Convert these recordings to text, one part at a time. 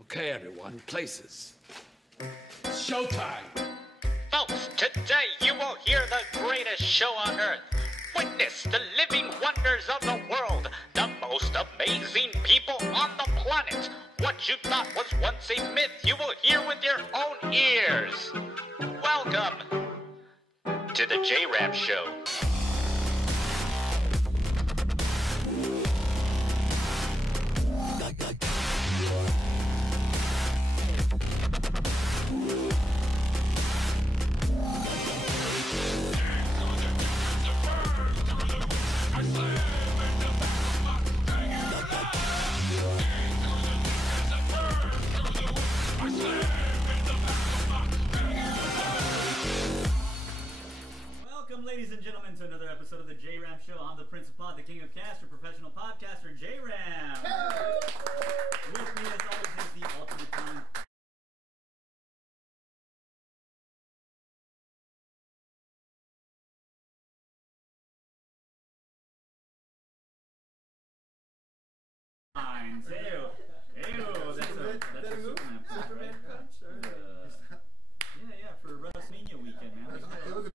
Okay, everyone, places. Showtime! Folks, today you will hear the greatest show on earth. Witness the living wonders of the world, the most amazing people on the planet. What you thought was once a myth, you will hear with your own ears. Welcome to the J-Rap Show. Welcome, ladies and gentlemen, to another episode of the J-Ram Show. I'm the Prince of Pod, the King of Cast, your professional podcaster, J-Ram. With me, as always, is the ultimate time. Ew, that's a Superman punch, right? Yeah, for WrestleMania weekend, man.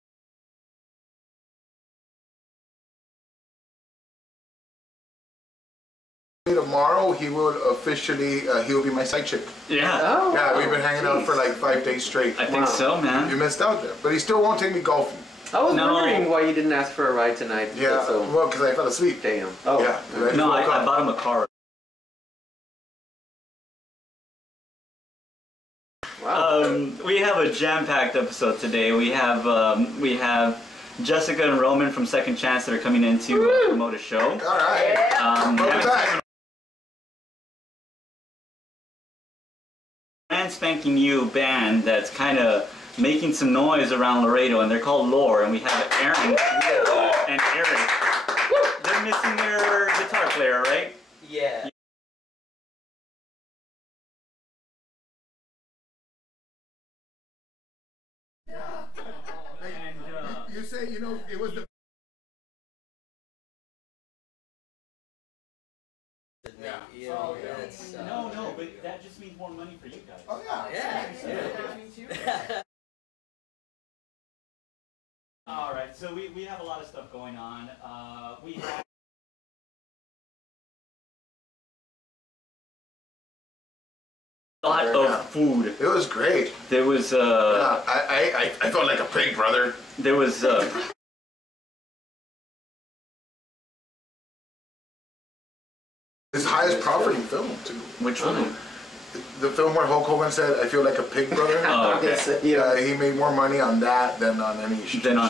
Tomorrow he will officially he'll be my side chick. Yeah. Oh, Yeah, we've been hanging out for like 5 days straight. I think so, man. You missed out there, but he still won't take me golfing. I was wondering why you didn't ask for a ride tonight. Yeah, So, well, because I fell asleep. damn. Oh. Yeah. No, I bought him a car. Wow. We have a jam-packed episode today. We have Jessica and Roman from Second Chance that are coming in to promote a show. All right. Welcome back. Brand spanking new band that's kind of making some noise around Laredo, and they're called Lore, and we have Aaron and Eric. They're missing their guitar player, right? Yeah. And You say, you know, it was the... no, but that just means more money for you guys. Oh, yeah. All right, so we have a lot of stuff going on. We have a lot of food. It was great. There was Yeah, I felt like a pig, brother. there was His highest profiting film, too. which one? The film where Hulk Hogan said, I feel like a pig, brother. Oh, okay. He made more money on that than on any show. Then on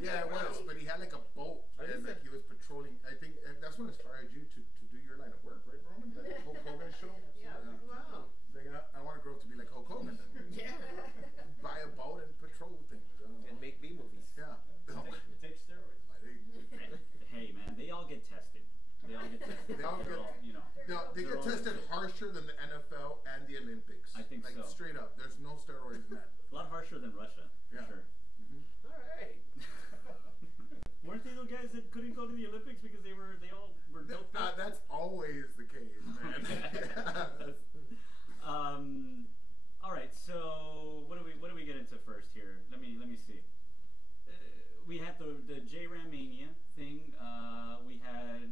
Yeah, it was. But he had like a boat, and like he was patrolling. I think and that's what inspired you to do your line of work, right, Roman? That Hulk Hogan show. Yeah. Wow. Like, I want to grow up to be like Hulk Hogan. Then. Yeah. Buy a boat and patrol things. And make B movies. Yeah. Take steroids. Hey man, they all get tested. They all get tested. They all They're get- you know. No, they they're get all tested tested. harsher than the NFL and the Olympics. I think like, so. Straight up, there's no steroids in that. A lot harsher than Russia, for Yeah. sure. All right. Weren't they the guys that couldn't go to the Olympics because they all were doped up? That's always the case, man. All right. So what do we get into first here? Let me see. We had the J-Ram Mania thing. We had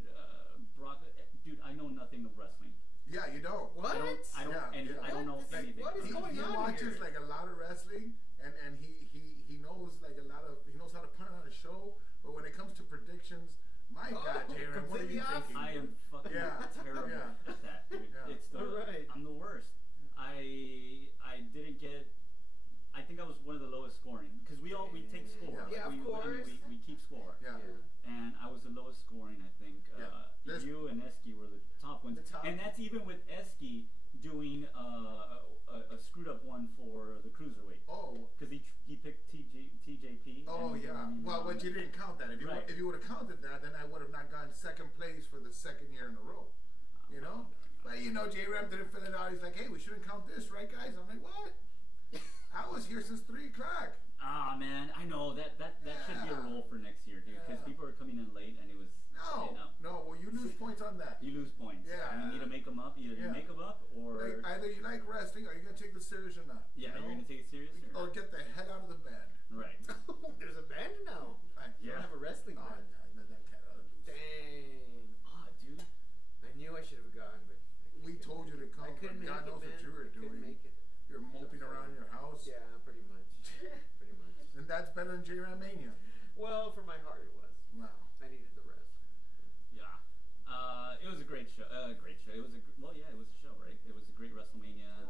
Brock. Dude, I know nothing of wrestling. Yeah, you don't. What? I don't. Yeah, and yeah. I don't know What? anything. What is He going on watches here? like a lot of wrestling, and he knows like a lot of he knows how to put on a show. But when it comes to predictions, my God, J-Ram, what are you completely off. thinking? I am fucking terrible Yeah. at that, dude. Yeah. It's the Alright. I'm the worst. I didn't get. I think I was one of the lowest scoring because we take score. Yeah. Yeah, of we, course. We keep score. Yeah. And I was the lowest scoring, I think. Yeah. You and Eski were the top ones. The top. And that's even with Eski doing a screwed up one for the cruiserweight. Oh. Because he picked TJP. Oh and, yeah. Well, but you didn't count that. If you Right. if you would have counted that, then I would have not gotten second place for the second year in a row. You know. But you know, J-Ram didn't fill it out. He's like, hey, we shouldn't count this, right, guys? I'm like, what? I was here since 3 o'clock. Ah man, I know that should be a rule for next year, dude. Because Yeah. people are coming in late, and it was No. Well, you lose points on that. You lose points. Yeah. And you need to make them up. Either you Yeah. make them up, or Like, either you like wrestling, or you're gonna take this serious or not. yeah, you know? you're gonna take it serious. Or get the hell out of the bed. Right. There's a band now. You don't have a wrestling Oh, band. I let that cat out of the booth. Dang. Ah, dude. I knew I should have gone, but We told you to come, I couldn't but make God it, knows man. what you were I couldn't doing. make it. You're moping around your house. Yeah, pretty much. Pretty much. And that's better than J-Ram Mania. Well, for my heart, it was. Wow. I needed the rest. Yeah. It was a great show. Great show. It was it was a show, right? It was a great WrestleMania.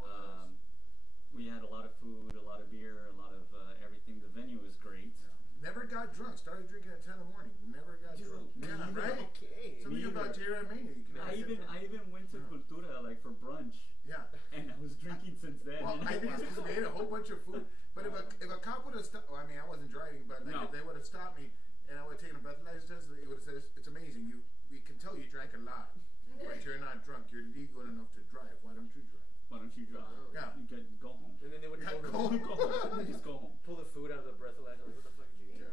We had a lot of food, a lot of beer, a lot of everything. The venue was great. Never got drunk. Started drinking at 10 in the morning. Never got drunk. me Yeah, either. right? Okay. Something Me about either. J-Ram Mania. You can never I get drunk. even went to Cultura like for brunch, Yeah. and I was drinking since then. Well, I think it's because we ate a whole bunch of food. But if a cop would have stopped, well, I mean, I wasn't driving, but like, No. if they would have stopped me and I would have taken a breathalyzer test, it would have said, it's amazing. We can tell you drank a lot, but you're not drunk. You're legal enough to drive. Why don't you drive? Why don't you drive? Wow. Yeah. You go home. And then they would Yeah, pull, the, go Go home. Just go home. pull the food out of the breathalyzer. Like, what the fuck did you eat?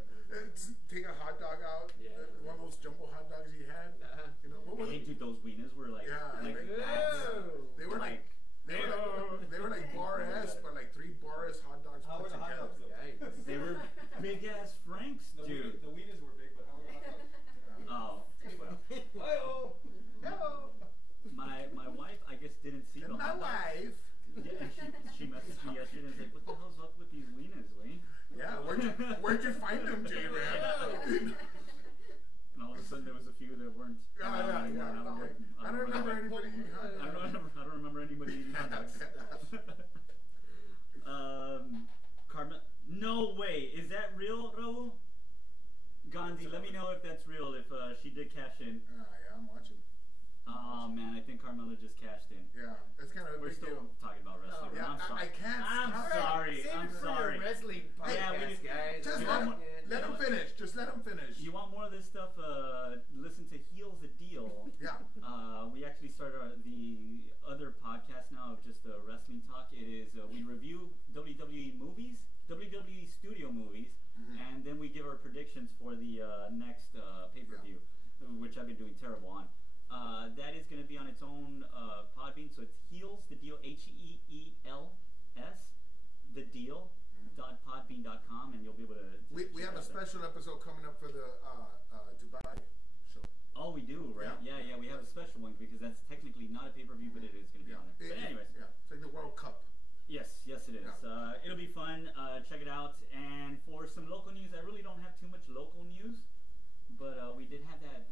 Take a hot dog out. Yeah. One of those jumbo hot dogs he had. Uh-huh. You know, what was Hey, it? dude, those wieners were like, Yeah, like like- Whoa. They were like they were like bar S, but like 3 bar S hot dogs How put were the hot together. dogs, though? Yikes. they were big ass Franks, dude. The wieners were big, but how were the hot dogs? Oh, well, Hi-oh! Hello. my wife, I guess, didn't see And the my hot dogs. wife. Yeah, and she messaged me yesterday and was like, "What the hell's up with these wieners, Wayne?" Yeah, where'd you find them, J-Ram? And all of a sudden, there was a few that weren't. Yeah. I don't remember anybody eating hot I dogs. don't remember anybody eating hot dogs. Carmen, no way. Is that real, Raul? Gandhi, let me know if that's real. If she did cash in. Yeah, I'm watching. Oh man, I think Carmela just cashed in. Yeah, that's kind of a We're big still deal. talking about wrestling. Oh, Yeah, I'm sorry. I can't I'm stop. sorry. Save I'm it for sorry. your wrestling podcast, Yeah, we- guys. Just You let want him finish. Just let him finish. You want more of this stuff? Listen to Heels a Deal. Yeah. We actually started the other podcast now of just wrestling talk. It is we review WWE movies, WWE studio movies, and then we give our predictions for the next pay-per-view, which I've been doing terrible on. That is going to be on its own Podbean, so it's Heels the Deal, HEELS, the Deal. .podbean.com, and you'll be able to. We have a special episode coming up for the Dubai show. Oh, we do, right? Yeah. We have a special one because that's technically not a pay-per-view, but it is going to be on there. But anyways, yeah, it's like the World Cup. yes, it is. Yeah. It'll be fun. Check it out. And for some local news, I really don't have too much local news, but we did have that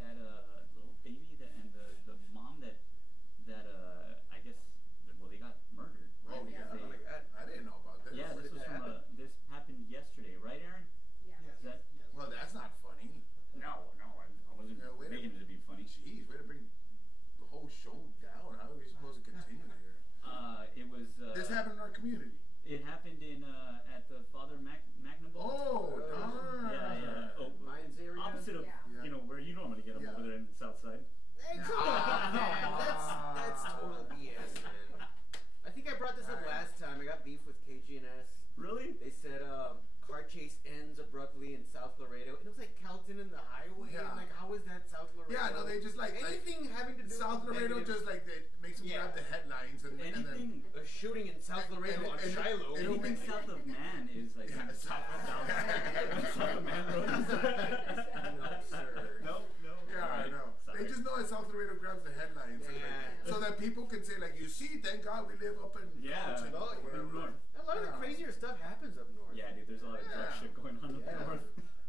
little baby and the mom that I guess they got murdered. Right? Oh yeah, They- I didn't know about this. yeah, Where this did was that from happen? this happened yesterday, right, Aaron? Yeah. Is that? Well, that's chase ends abruptly in South Laredo, and it was like Calton and the highway. Yeah. And like, how was that South Laredo? Yeah, no, they just like anything having to do South with Laredo negative- just like they makes them grab the headlines and Anything, a shooting in South Laredo on Shiloh. anything south of Man is like Yeah, south of Man Road. No, sir. No. Yeah, I know. Sorry. They just know that South Laredo grabs the headlines, and Yeah. so that people can say like, you see, thank God we live up in Yeah. Carlton or whatever. North. A lot of the crazier stuff happens up north. Yeah, dude, there's a lot of drug Yeah. shit going on up Yeah. north.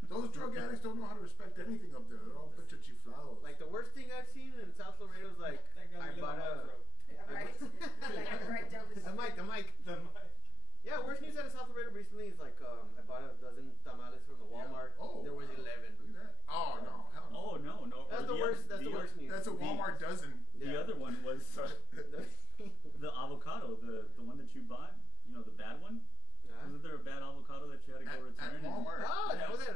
Those drug addicts don't know how to respect anything up there. They're all a bunch of chiflados. Like the worst thing I've seen in South Laredo is like Thank God I we live bought on Miles a. Road. Right. Like right down the street. The mic. Yeah, worst news out of South Laredo recently is like I bought a dozen tamales from the Walmart. Yeah. Oh, there was wow. 11. Look at that. Oh no, hell no. Oh no. That's Or the worst. That's the the worst news. That's a Walmart dozen. The Yeah. other one was the avocado, the one that you bought. You know, the bad one. Huh? Wasn't there a bad avocado that you had to go return? At Walmart. Oh, that was it.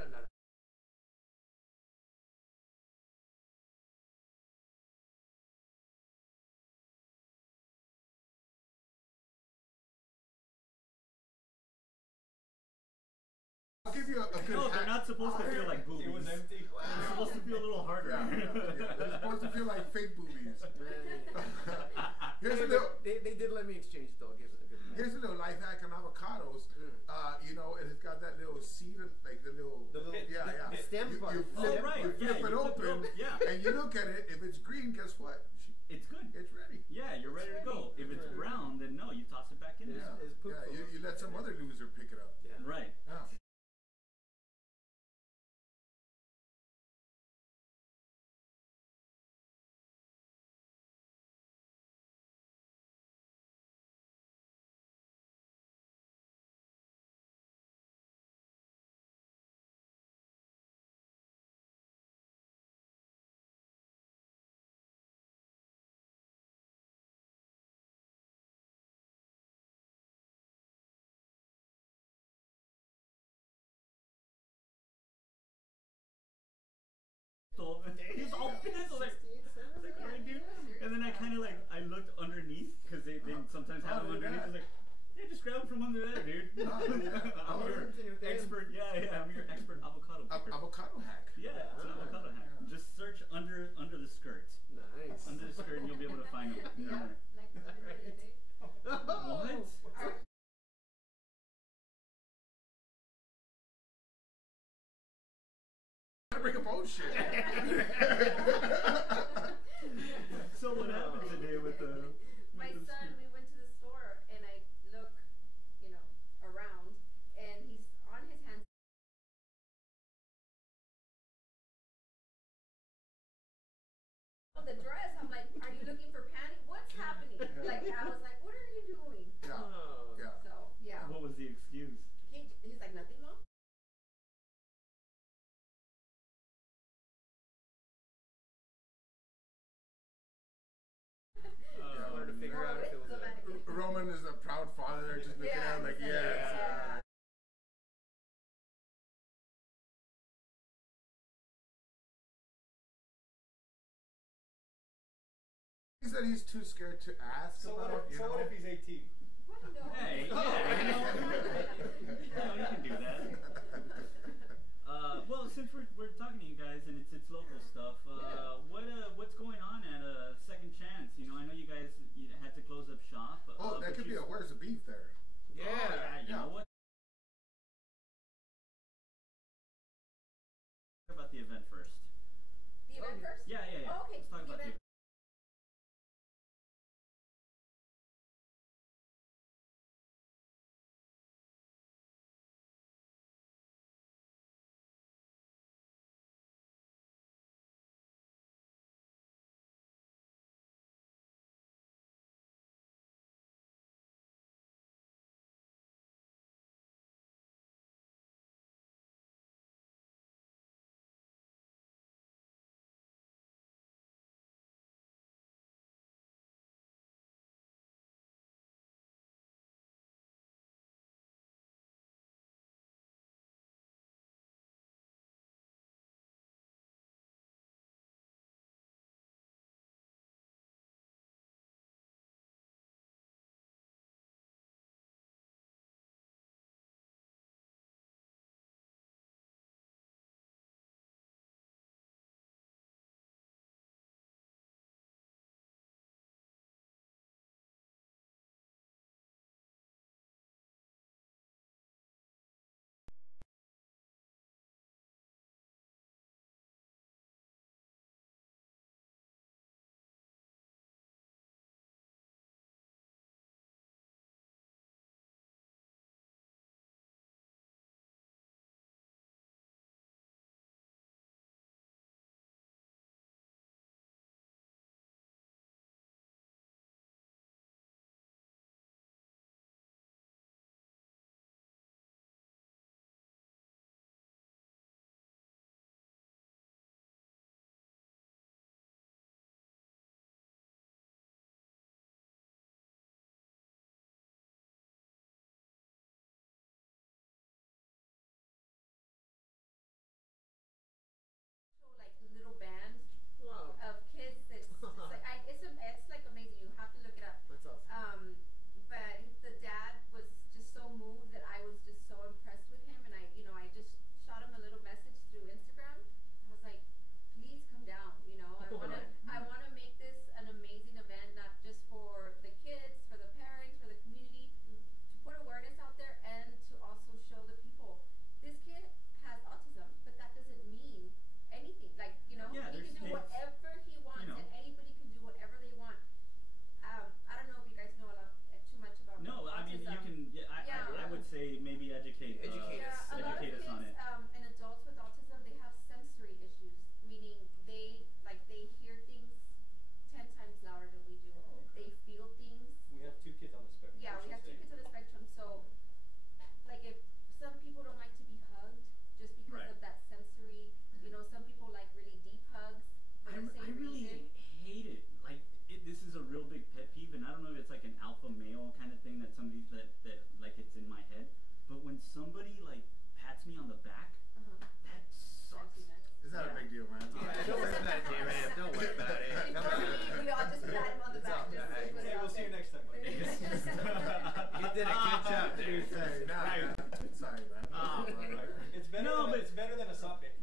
I'll give you a good No, they're hack. not supposed to feel like boobies. It was empty. They're supposed to feel a little harder. Yeah. They're supposed to feel like fake boobies. Here's a Hey, little. but they did let me exchange though. Give it. Here's a little life hack on avocados. You know, it has got that little seed, like the little the stem part. You Oh, flip, right. you Yeah, flip it you flip it open, open, yeah. and you look at it. If it's green, guess what? It's good. It's ready. Yeah, you're ready to go. If it's brown, then no, you toss it back in there. It's poop Yeah, from you let some other loser pick it up. Yeah. Right. Yeah. He was all pissed. I was like, "Alright, dude." And then I kind of like, I looked underneath because they sometimes have them underneath. I was like, yeah, just grab them from under there, dude. I'm your expert. Yeah, I'm your expert avocado picker. Avocado hack. Yeah, it's an avocado hack. Just search under the skirt. Nice. Under the skirt, and you'll be able to find them. Yeah, like the other day. What? Gotta bring up old shit. So what happened today with the? My with the son, skirt? we went to the store and I look, around and he's on his hands. The dress, I'm like, are you looking for panty? What's happening? Like, I was like, what are you doing? Yeah. Oh. Yeah. So, yeah. What was the excuse? He's like, nothing, Mom? Wanted to figure out if it was a. Roman is a proud father, just looking at him like, he's yes. yeah. He said he's too scared to ask So about what it. if, You so know? what if he's 18? What? No. Hey, yeah, you can do that. Well, since we're talking to you guys and it's local stuff, what's going on at Second Chance? You know, I know you guys had to close up shop. Oh, that but could be you- a where's the beef there. Yeah. Oh, yeah, you know what? Talk about the event first. The event first? Yeah. Oh, okay. Let's talk The about the event- event.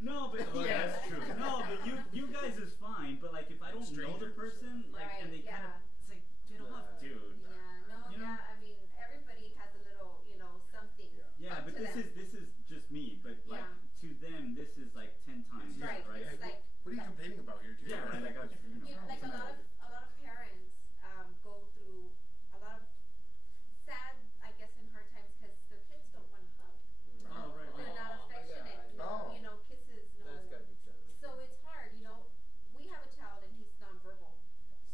No, but well, Yeah. that's true. No, but you guys is fine. But like if I don't know the Strangers. person, like Right, and they kind of, yeah. it's like get off, dude. Yeah, no, You know? yeah. I mean, everybody has a little, something. Yeah. Yeah, up but to this them. is just me. But like Yeah. to them, this is like 10 times. Right. Right. It's like What are you complaining about here, Jay? Yeah, right, like, like a lot of parents go through a lot of sad, I guess, in hard times because their kids don't want to hug. Oh, right. They're not affectionate. Oh. Kisses, no. That's gotta be sad. So it's hard, we have a child and he's nonverbal.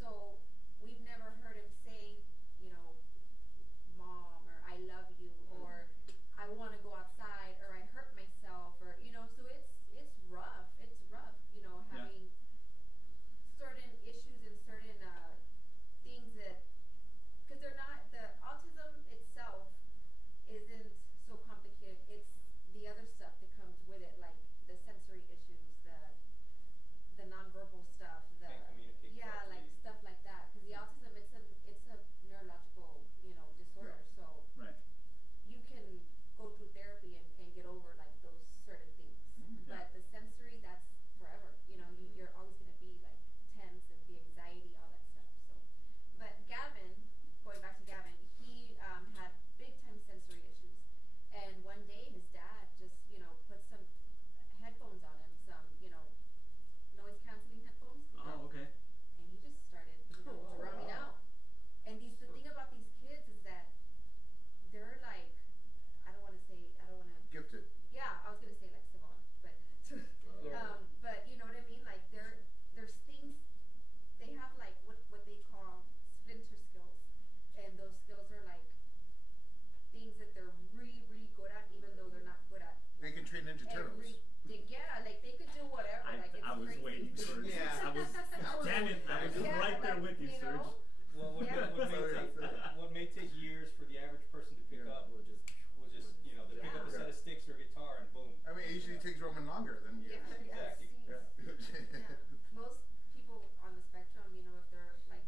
So we've never heard him say, mom, or I love you, or I want to go outside, or I hurt myself, or, so it's rough. It's rough, having certain issues and certain things that, because they're not, the autism itself isn't so complicated. It's the other stuff that comes with it, like the sensory issues, the nonverbal stuff, Can't communicate yeah, properly. like stuff like that. Because the autism, it's a neurological, disorder. Yeah. So Right. you can go through therapy and get over like those certain things. Yeah. But the sensory, that's forever. You're always gonna be like tense and the anxiety, all that stuff. So, but Gavin, going back to Gavin, he had big time sensory issues, and one day his dad just put some headphones on him, some noise canceling headphones, Oh, okay. and he just started drumming out. And the thing about these kids is that they're like, I don't want to. Gifted. Yeah, I was gonna say like Savon, but but you know what I mean? Like there's things they have, like what they call splinter skills, and those skills are like things that they're really really good at, even though they're not good at. They can train Ninja Turtles. Like they could do whatever. Like it's I was crazy. waiting for it. Yeah. I was. Damn it! I was Yeah, right there like, with you, Serge. Well, Yeah. what may take years for the average person to pick up will just they pick up a set of sticks or a guitar and boom. I mean, it usually takes Roman longer than Yeah, years. yes, Exactly. yes. Yeah. Most people on the spectrum, if they're like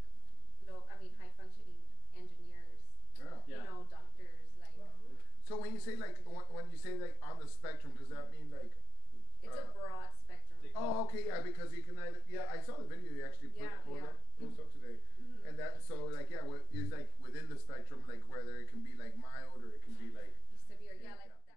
high functioning engineers, Yeah. doctors, like So when you say like on the spectrum, does that mean like? it's a broad spectrum. Oh, okay, yeah, because you can either, I saw the video you actually Yeah, yeah. post up today, Mhm. and that so like what is like within the spectrum, like whether it can be like mild or it can be like. Severe, yeah, like Yeah. that.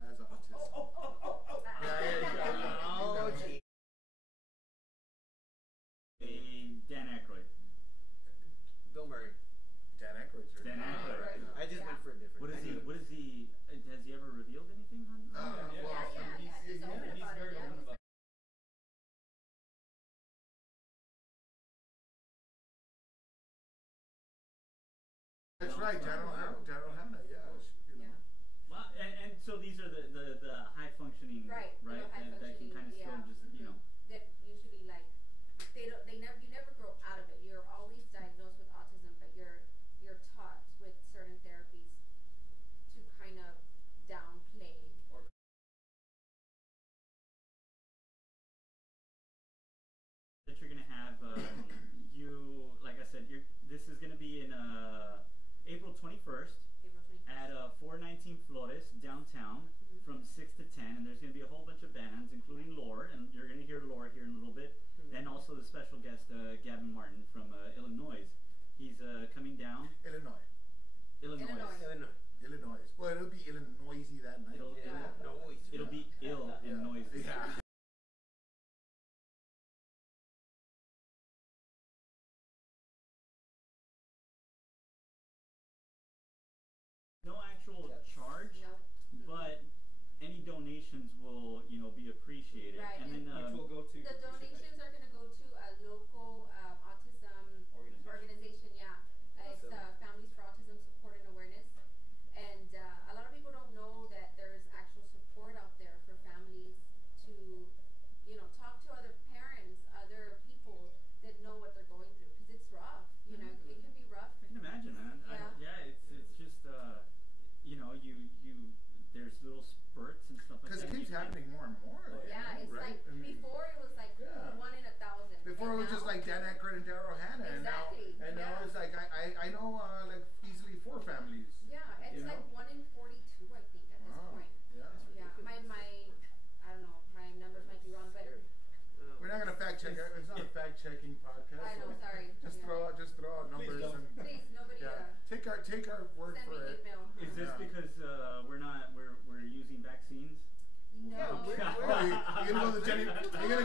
As autism. Oh, gee. Dan Aykroyd. Bill Murray. Dan Aykroyd's right. Dan Aykroyd. I just went for a different. What is he? What is he? Has he ever revealed anything on? Well, He's open He's about it, very yeah. open about it. That's right, Daryl Hannah, yeah. Yeah. Well, and so these are the high functioning, Right, right? high that can functioning, kind of still yeah. just Mhm. That usually like you never grow out of it. You're always diagnosed with autism, but you're taught with certain therapies to kind of downplay downtown from 6 to 10, and there's going to be a whole bunch of bands, including Lore, and you're going to hear Lore here in a little bit, and also the special guest, Gavin Martin from Illinois. He's coming down. Illinois. Well, it'll be Illinoisy that night. It'll be ill and noisy. Yeah. No actual charge, but any donations will, be appreciated. Right, And then Which will go to the donations are going to go to a local autism organization. Yeah, it's Families for Autism Support and Awareness. And a lot of people don't know that there's actual support out there for families to, talk to other parents, other people that know what they're going through, because it's rough. It can be rough. I can imagine, man. It's just there's little spurts and stuff like that. Because it keeps happening more and more. Yeah, it's right? like before it was like 1 in 1,000. Before it was just like Dan Aykroyd and Daryl Hannah. Exactly. And now it's like I know like easily 4 families. Yeah, it's like 1 in 42, I think, at this point. Yeah. Yeah, my I don't know, my numbers might be wrong, but We're not gonna fact check it. It's not a fact checking podcast. I know, so sorry. Just throw out numbers don't. and Please, nobody take our word send me for it. hate mail. Is this because we're using vaccines? No. You're gonna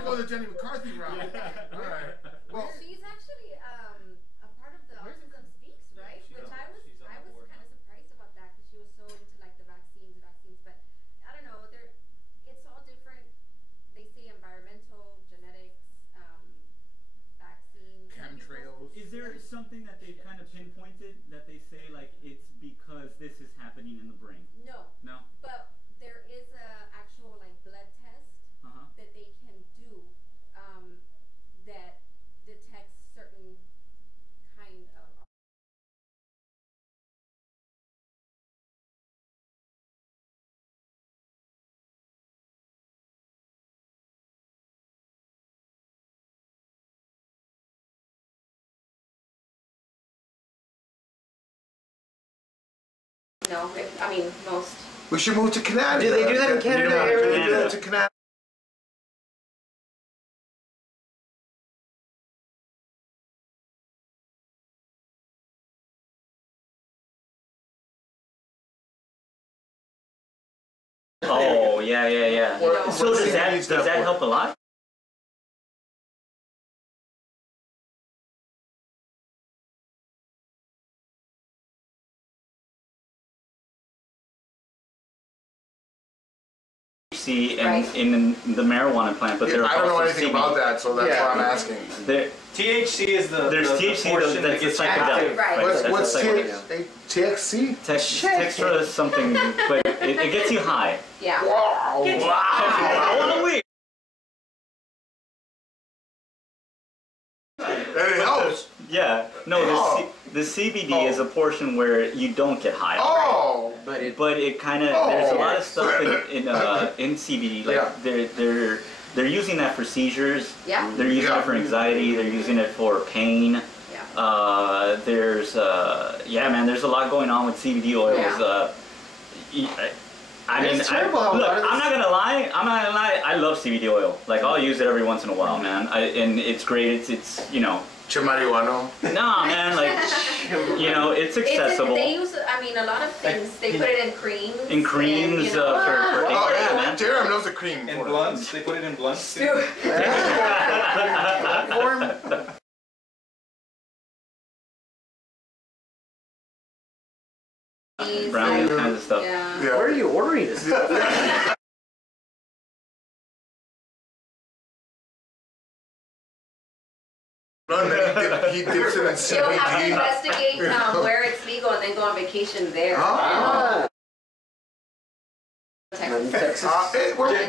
go the Jenny McCarthy route. Yeah. All right. Well, She's actually a part of the Autism Speaks, right? She's Which on- I was she's on board kind of surprised about that, because she was so into like the vaccines. But I don't know, it's all different. They say environmental, genetics, vaccines, chemtrails. Is there something that they've kind of pinpointed that they say like it's because this is happening in the brain? No, No? but there is a actual like blood test Uh-huh. that they can do that detects certain kind of. No, I mean most. We should move to Canada. Do they do that in Canada? We do that to Canada. Oh, yeah. What- So does that help a lot? See, Right. in the marijuana plant, but there I don't know also anything CBD. about that, so that's Yeah. why I'm asking. There, THC is the there's the THC portion that's gets a psychedelic. active. Right. What's that's TXC? Textra is something, but it gets you high. Yeah. Wow! I want to wait. And it helps. Yeah, no, Oh. the CBD is a portion where you don't get high. Oh! But It kind of there's a lot of stuff in CBD like Yeah. they're using that for seizures. Yeah. They're using Yeah. it for anxiety. They're using it for pain. Yeah. There's man, there's a lot going on with CBD oils. Yeah. I mean, It's terrible how a look, lot of this- I'm not gonna lie. I love CBD oil. Like I'll use it every once in a while, man. And it's great. It's Marijuana. nah, man. Like it's accessible. They use, I mean, a lot of things. They put it in creams. In creams, and, you know, for Oh, yeah, man. Jerem knows the cream. And for it. blunts, they put it in blunts too. Brownies, kinds of stuff. Yeah. Yeah. where are you ordering this? No, and then he dips it in You'll have to CBD. investigate where it's legal and then go on vacation there. Ah. Texas.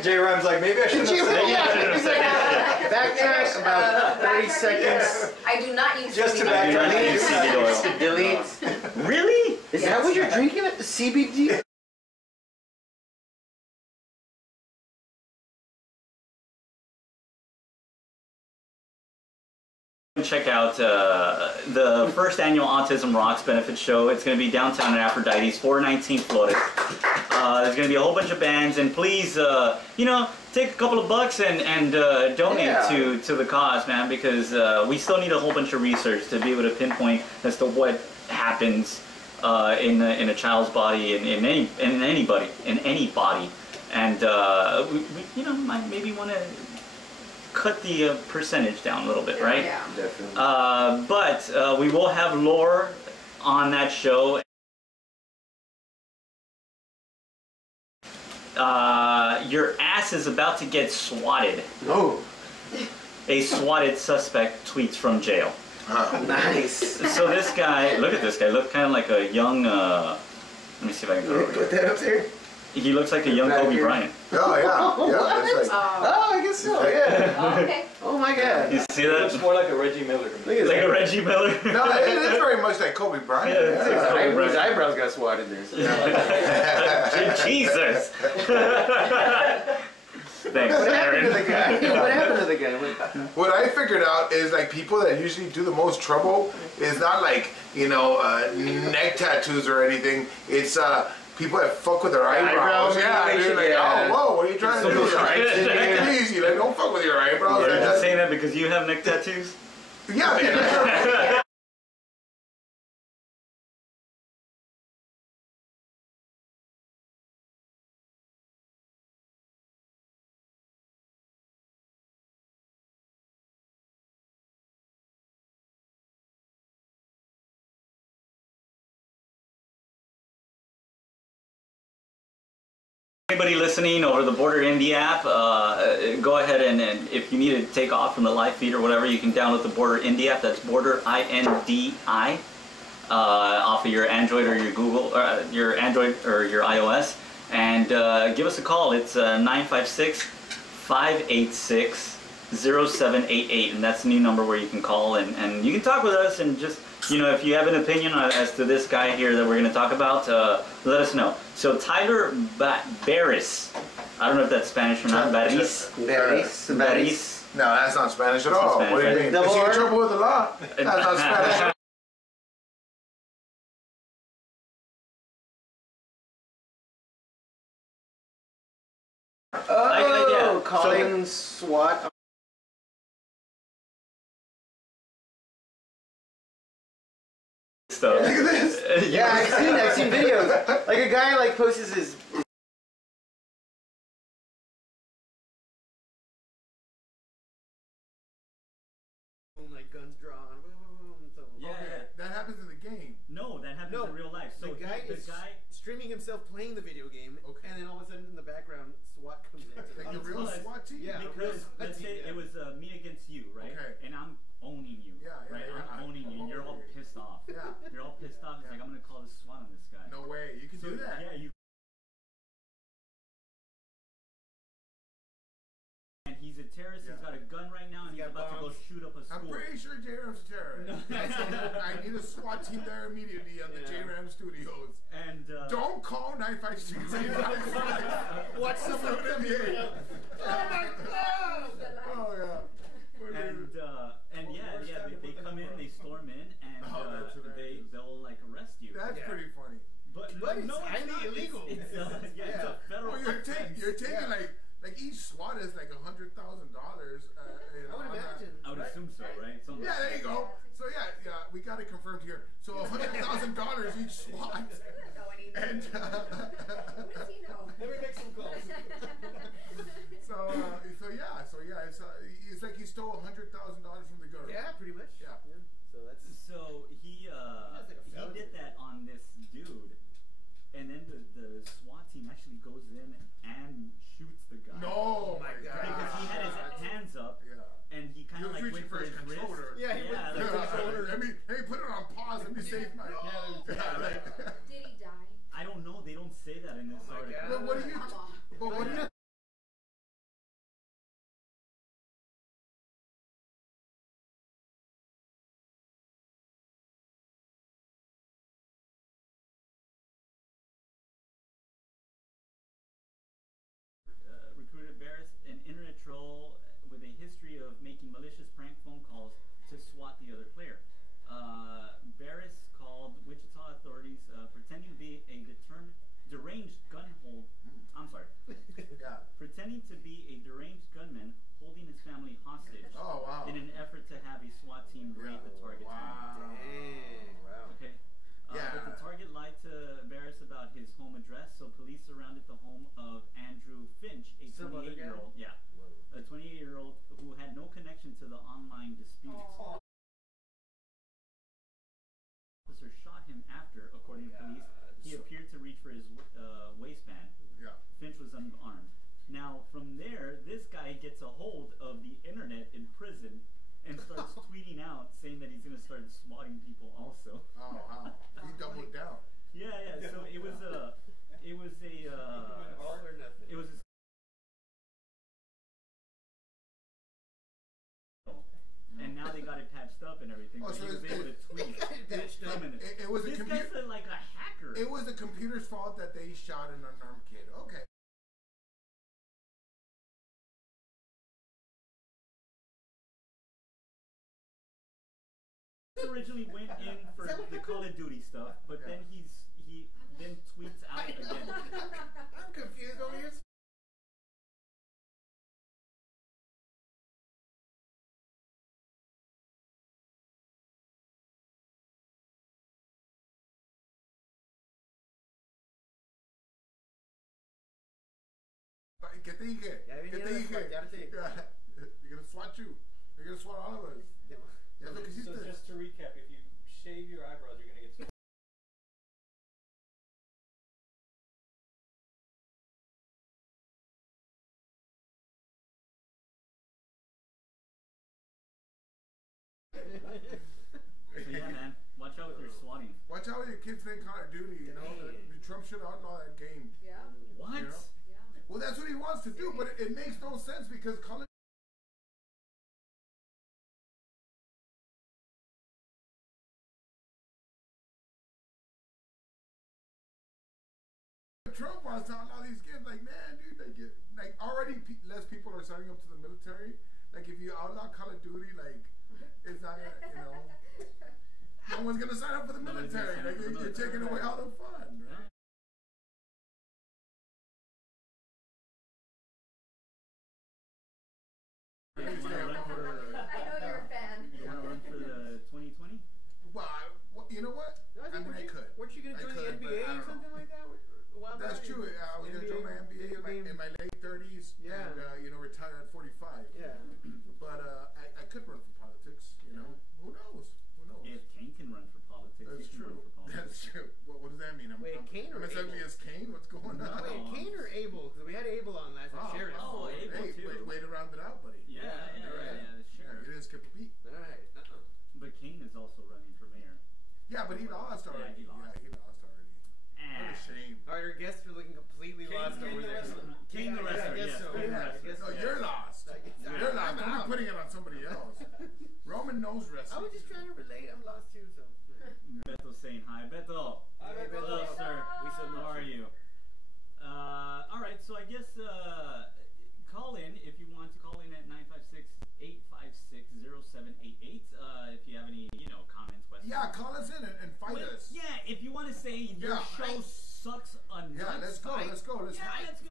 J-Ram's like, maybe I shouldn't have said that. Backtrack about 30 seconds. I do not use Just to CBD. back- Do not use CBD oil. Delete. Really? Is that what you're drinking? CBD? Check out the first annual Autism Rocks benefit show. It's going to be downtown in Aphrodite, 419 Flores. There's going to be a whole bunch of bands, and please, you know, take a couple of bucks and donate to the cause, man, because we still need a whole bunch of research to be able to pinpoint as to what happens in a child's body, in any body, and we you know, might maybe want to cut the percentage down a little bit, right? Yeah. Definitely. But we will have Lore on that show. Your ass is about to get swatted. Oh, A swatted suspect tweets from jail. nice. So this guy, look at this guy, looks kind of like a young, let me see if I can throw it. Put that up there. He looks like a young Back Kobe here. Bryant. Oh yeah, it's like Oh, I guess so. Yeah. Oh, okay. Oh my God. You see that? Looks more like a Reggie Miller to me. Look at Like a that. Reggie Miller. no, it is very much like Kobe Bryant. Yeah, it's like Kobe His eyebrows got swatted there. So. Jesus. Thanks, What happened to the Aaron. guy? What happened to the guy? What I figured out is like people that usually do the most trouble is not like, you know, neck tattoos or anything. It's people that fuck with their eyebrows. Eyebrows Yeah, they're like, yeah. oh, whoa, what are you trying to do? Right? Take it easy. Like, don't fuck with your eyebrows. You're Like, just that's- saying that because you have neck tattoos? yeah, man. Anybody listening over the Border Indie app, go ahead and if you need to take off from the live feed or whatever, you can download the Border Indie app. That's Border INDI off of your Android or your Google, your Android or your iOS, and give us a call. It's 956-586-0788, and that's the new number where you can call and you can talk with us and just, you know, if you have an opinion as to this guy here that we're going to talk about, let us know. So Tyler Barris, I don't know if that's Spanish or not. Barris. Barris. No, that's not Spanish at It's not all. Spanish, What do you right? mean? Double Is he in R? trouble with the law? That's not Spanish. Oh, yeah. calling SWAT. Stuff. Look at this. Yeah, I've seen videos. Like a guy like posts his like guns drawn. So Yeah. Okay, that happens in the game. No, that happens No, in real life. So the guy the is guy. streaming himself playing the video game, Okay. and then all of a sudden in the background, SWAT comes in. Like the I'll real tell us. SWAT team? Yeah. Because real let's say yeah. it was me against you, right? Okay. And I'm owning you. Yeah, yeah, right? yeah. I'm owning you. I'm And you're all over you. pissed off. Yeah. You're all pissed off. It's Yeah. like, I'm gonna call the SWAT on this guy. No way. You can So, do that. Yeah, you. And he's a terrorist. Yeah. He's got a gun right now, and He's he's got about to go bombs. shoot up a I'm school. pretty sure J-Ram's a terrorist. No. I need a SWAT team there immediately on the Yeah. J-Ram studios. And Don't call 956. Watch someone in the NBA. Oh my God! Oh yeah. and yeah, they come in, they storm in, and Oh, that's hilarious. they'll like arrest you. That's Yeah. pretty funny. But But it's no, highly not. illegal. It's yeah, it's a federal. Well, you're taking Yeah. like each SWAT is like $100,000. I would imagine. I would right? assume so, right? Something Yeah, like there you that. go. So yeah, we got it confirmed here. So $100,000 each SWAT. He doesn't know anything. And What does he know? Let me make some calls. so yeah, it's like he stole $100,000 from the government. Yeah, pretty much. Yeah. So that's So he That's like a he felony. did that on this dude, and then the SWAT team actually goes in and shoots the guy. No, Oh my God. Because he had his hands up, Yeah. and he kind He of was like reaching went for for his his wrist. controller. Yeah, he Yeah, went like for the his controller. Let me put it on pause. Let me save my. Like, Did he die? I don't know. They don't say that in this Oh my article. God. but what do you? Come on. But what do you? Recruited Barris, an internet troll with a history of making malicious prank phone calls to swat the other player. Barris called Wichita authorities pretending to be a deranged gun So police surrounded the home of Andrew Finch, a Some other guy? 28-year-old. Yeah, a 28-year-old who had no connection to the online dispute. Oh. Officer shot him after, according to police, he appeared to reach for his waistband. Yeah. Finch was unarmed. Now, from there, this guy gets a hold of the internet in prison and starts tweeting out saying that he's going to start swatting people also. Oh wow. He doubled down. Yeah, yeah. So it was a All or nothing. it was a and now they got it patched up and everything. Oh, But so he was able to tweet. It was a This computer. guy's like a hacker. It was the computer's fault that they shot an unarmed kid. Okay. He originally went in for the Call of Duty stuff, but then he then tweets out again. I'm confused over here. ¿Qué te dije? Ya ¿Qué vinieron te a dije? swatarte. They're gonna swat you. They're gonna swat all of us. Ya es lo que So hiciste. just to recap, if you shave your eyebrows, you're gonna get. So yeah, man, watch out with your swatting. Watch out with your kids playing Call of Duty. You know, Trump should outlaw that game. Yeah. What? You know? Yeah. Well, that's what he wants to do, but it makes no sense because Call of Trump wants to outlaw these kids. Like, man, dude, like already less people are signing up to the military. Like, if you outlaw Call of Duty, like, it's not gonna, you know, no one's gonna sign up for the Nobody's gonna military. sign up Like, for the you're military. taking away all the fun, right? You wanna run for, I know you're a fan. you wanna run for the 2020? Well, you know what? No, I think I could. Weren't you gonna I join the could, but NBA I or don't something know. like that? A while That's back? true. I was gonna join my MBA in my late 30s, Yeah. and you know, retire at 45. Yeah. But I could run for politics. You know, who knows? Who knows? If Kane can run for politics, That's he can true. run for politics. That's true. What does that mean? Wait, Kane or I'm Abel? as Kane? What's going on? No. Wait, Kane or Abel? Because we had Abel on last time. Sheriff. oh, Abel hey, too. way to round it out, buddy. Yeah, sure. Yeah, you didn't skip a beat. All right. But Kane is also running for mayor. Yeah, but he lost already. he lost. Yeah, he lost already. What a shame. All right, our guests are looking completely lost Kane over the there. wrestler. Kane the Yeah, wrestler, I guess yes. so. Kane the Yeah, I wrestler. guess No, so. you're lost. I'm You're lost. out. Don't be putting it on somebody else. Roman knows I wrestling. was just trying to relate. I'm lost too, so. Beto's saying hi. Beto. Hi, Hey, Beto. Hello, sir. We so How are you? All right, so I guess call in if you want to call in at 956-856-0788. If you have any, comments, questions. Yeah, call us in and fight Well, us. Yeah, if you want to say your Yeah, show fight. sucks a nuts. Yeah, let's go. fight. Let's go. Let's Yeah, fight. let's go.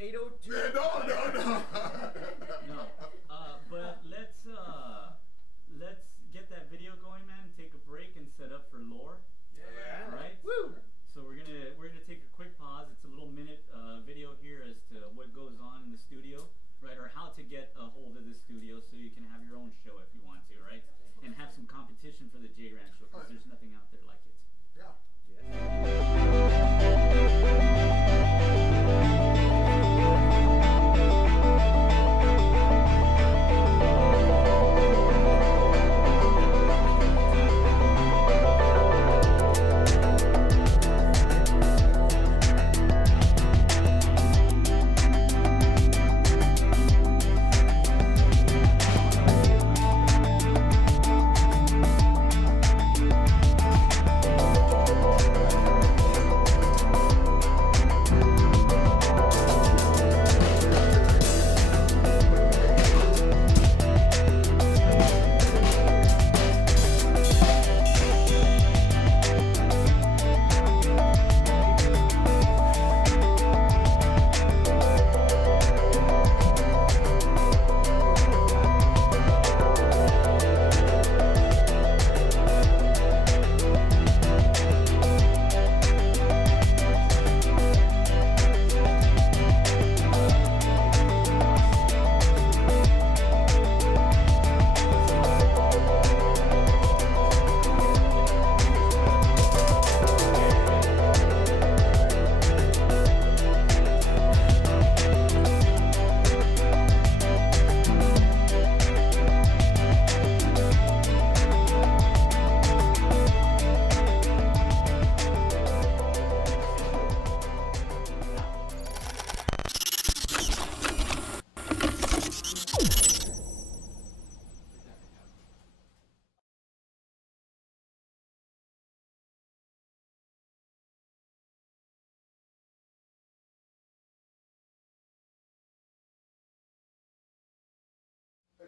Yeah, no. No, but let's get that video going, man. Take a break and set up for lore. Yeah. All right. Woo! So we're gonna take a quick pause. It's a little minute video here as to what goes on in the studio, right, or how to get a hold of the studio so you can have your own show if you want to, right, and have some competition for the J Ranch show because there's nothing out there like it. Yeah. Yes.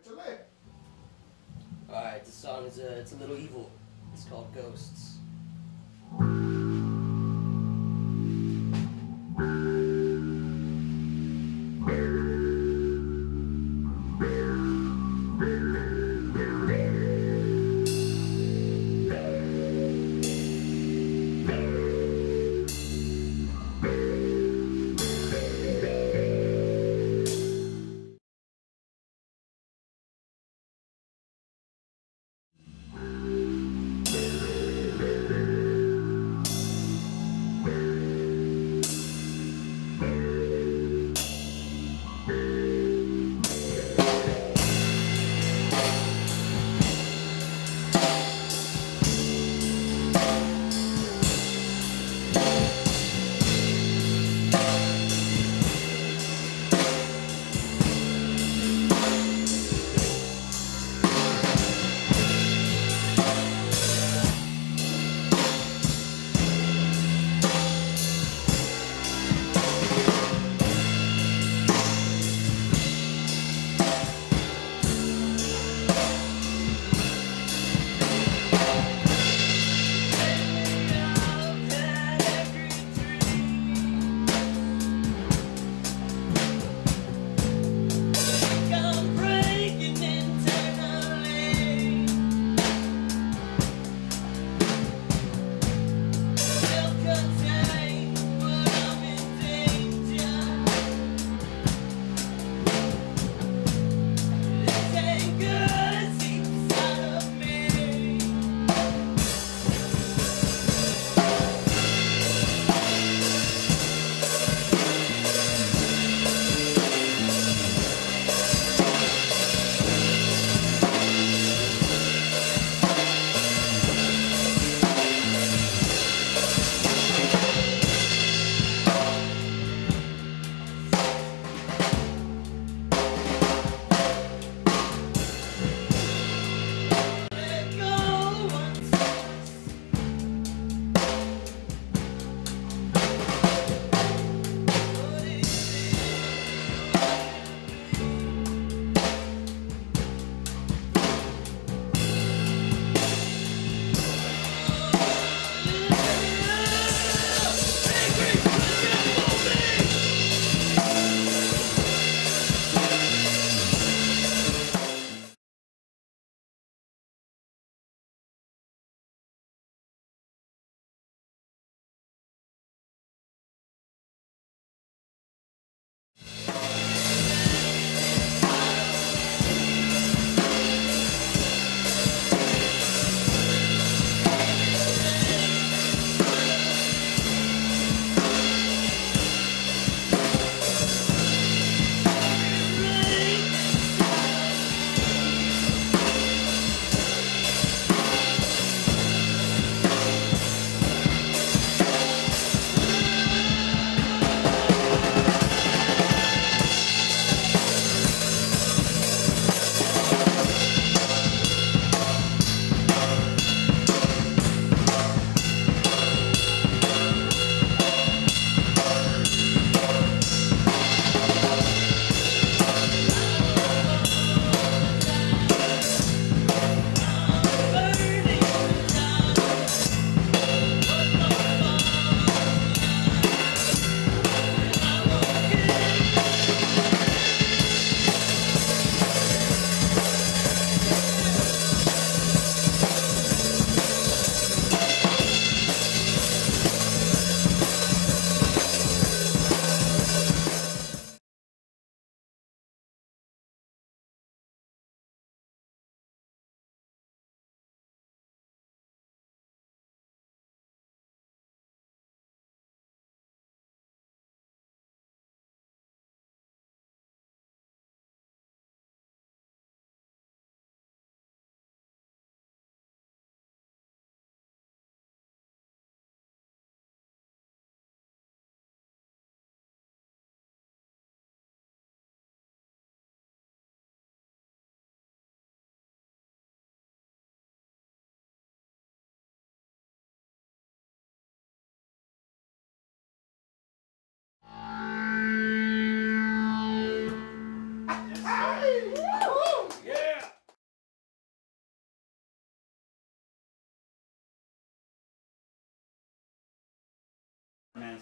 Échale. Alright, the song is it's a little evil. It's called Ghosts.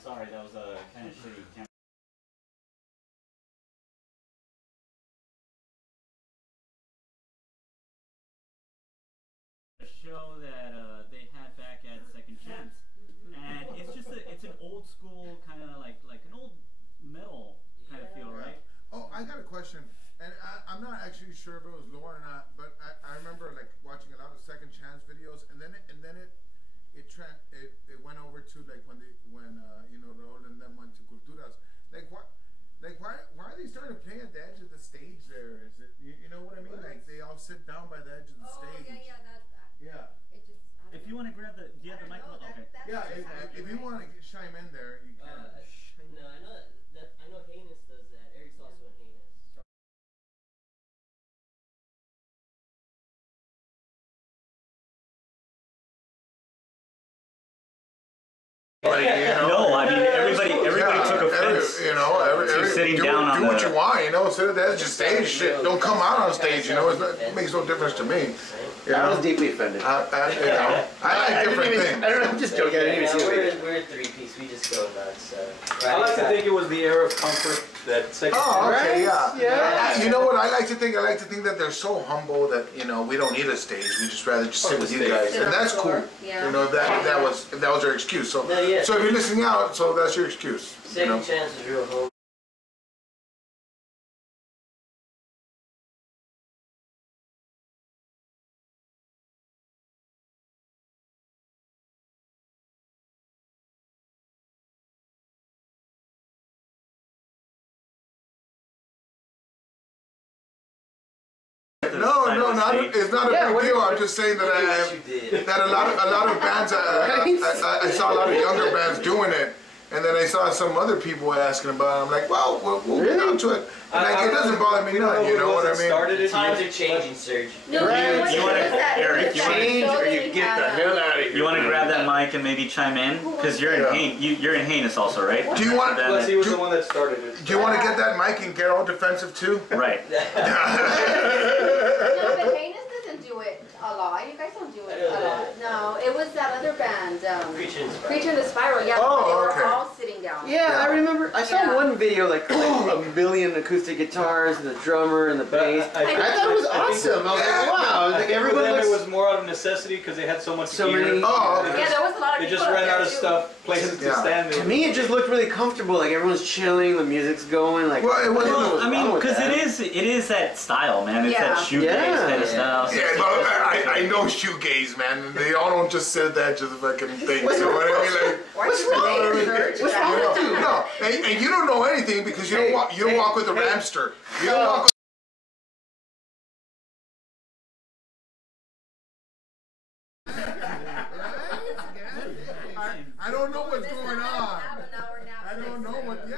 Sorry, that was a kind of shitty camera. A show that they had back at Second Chance, and it's just it's an old school kind of like an old metal kind of feel, right? Oh, I got a question, and I'm not actually sure if it was Laura or not, but I remember like watching a lot of Second Chance videos, and then it went over to like when you know Raul and them went to Culturas. Why are they starting to play at the edge of the stage there? Is it you know what I mean? Like they all sit down by the edge of the stage. Yeah. It just. If you want to grab the, do you have the microphone? Okay. Yeah, if you want to chime in there, you can. No, I know Heinous does that. Eric's also in Heinous. Like, you know, No, I mean everybody took offense. To sitting down on do what the- you want, you know. Sit at the edge of stage, shit. Don't come out on stage, you know. It makes no difference to me. You I know? was deeply offended. You know, I like different things. I don't know, I'm just joking. I didn't even see it. We're a three-piece. We just go nuts. I like to think it was the era of comfort that Second Oh, Chance. okay, yeah. Yeah. You know what I like to think? I like to think that they're so humble that we don't need a stage. We just rather just sit with you guys, and that's cool. Yeah. You know that was their excuse. So No, yeah. so if you're listening out, so that's your excuse. You know? Second Chance is real home. No, it's not a big deal. I'm just saying that a lot of bands. I saw a lot of younger bands doing it, and then I saw some other people asking about it. I'm like, well, we'll get onto it. And like, it doesn't bother me none. You know what I mean? Started it. Times are changing, Serge. No, Right. You wanna- Eric, you wanna- Change or you get the hell out of here. You want to grab that mic and maybe chime in? Because you're in you're in Heinous also, right? Do you want? Plus, he was the one that started it. Do you want to get that mic and get all defensive too? Right. No, but Heinous doesn't do it a lot. You guys don't do it a lot. No, it was that other band, Creature in the Spiral. Yeah, Oh, they were okay. all sitting down. Yeah, I remember. I saw Yeah. one video like a million acoustic guitars and the drummer and the bass. I thought it was awesome. I was like, wow. Like For everyone them, looks it was more out of necessity because they had so much so gear. many. Oh, okay. Yeah, there was a lot of They people just up ran there out of too. stuff, places to Yeah. stand To in. me, it just looked really comfortable. Like everyone's chilling, the music's going. Like, Well, it wasn't. Well, I mean, because it is that style, man. It's that shoegaze Yeah. kind of style. So Yeah, but I know shoegaze, man. They all don't just sit at the edge of the fucking thing. You know what I mean? Like, what's wrong with you? What's wrong with you? no, and you don't know anything because you don't walk. You don't walk with a ramster. You don't walk. I don't know what's going on. I don't know what. Yeah,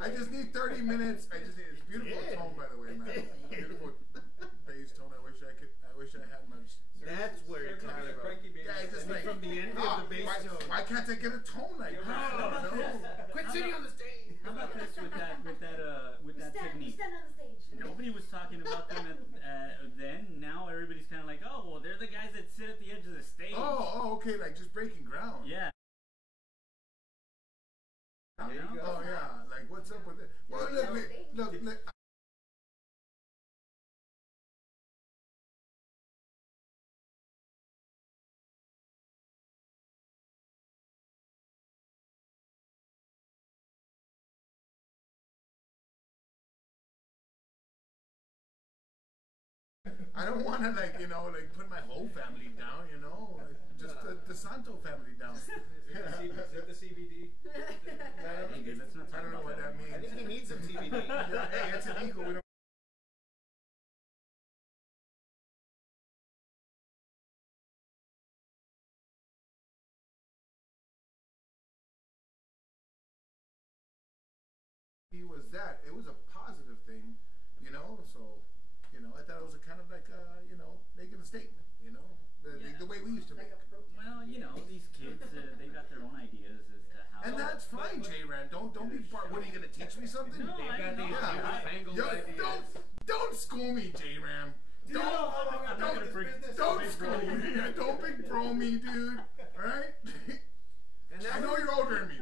I just need 30 minutes. I just need. It's beautiful tone, by the way, man. Beautiful bass tone. I wish I had much. That's where you're talking about. Yeah, I just like From the envy of the bass tone. why can't I get a tone like that? I don't know. Quit sitting on the stage. How about this with that technique? Stand on the stage. Nobody was talking about them then. Now everybody's kind of like, oh, well, they're the guys that sit at the edge of the stage. Oh, okay, like just breaking ground. Yeah. Oh yeah, like what's up with it? Well, look. I don't want to like put my whole family down, just the Santo family down. Is it the CBD? Hey, dude, let's not I talk don't know about what that means. I think he needs some TBD. Yeah, hey, it's illegal. We don't. He was that. It was a positive thing, So, I thought it was a kind of like, making a statement, the way we used to make. Well, these kids, they got their own ideas as to how. And that's fine, J-Ran. Don't be part. What are you gonna teach me something? No, I got know. these newfangled ideas. Don't school me, J-Ram. I'm not gonna bring. Don't school me. Don't big bro me, dude. All right? I know you're older than me.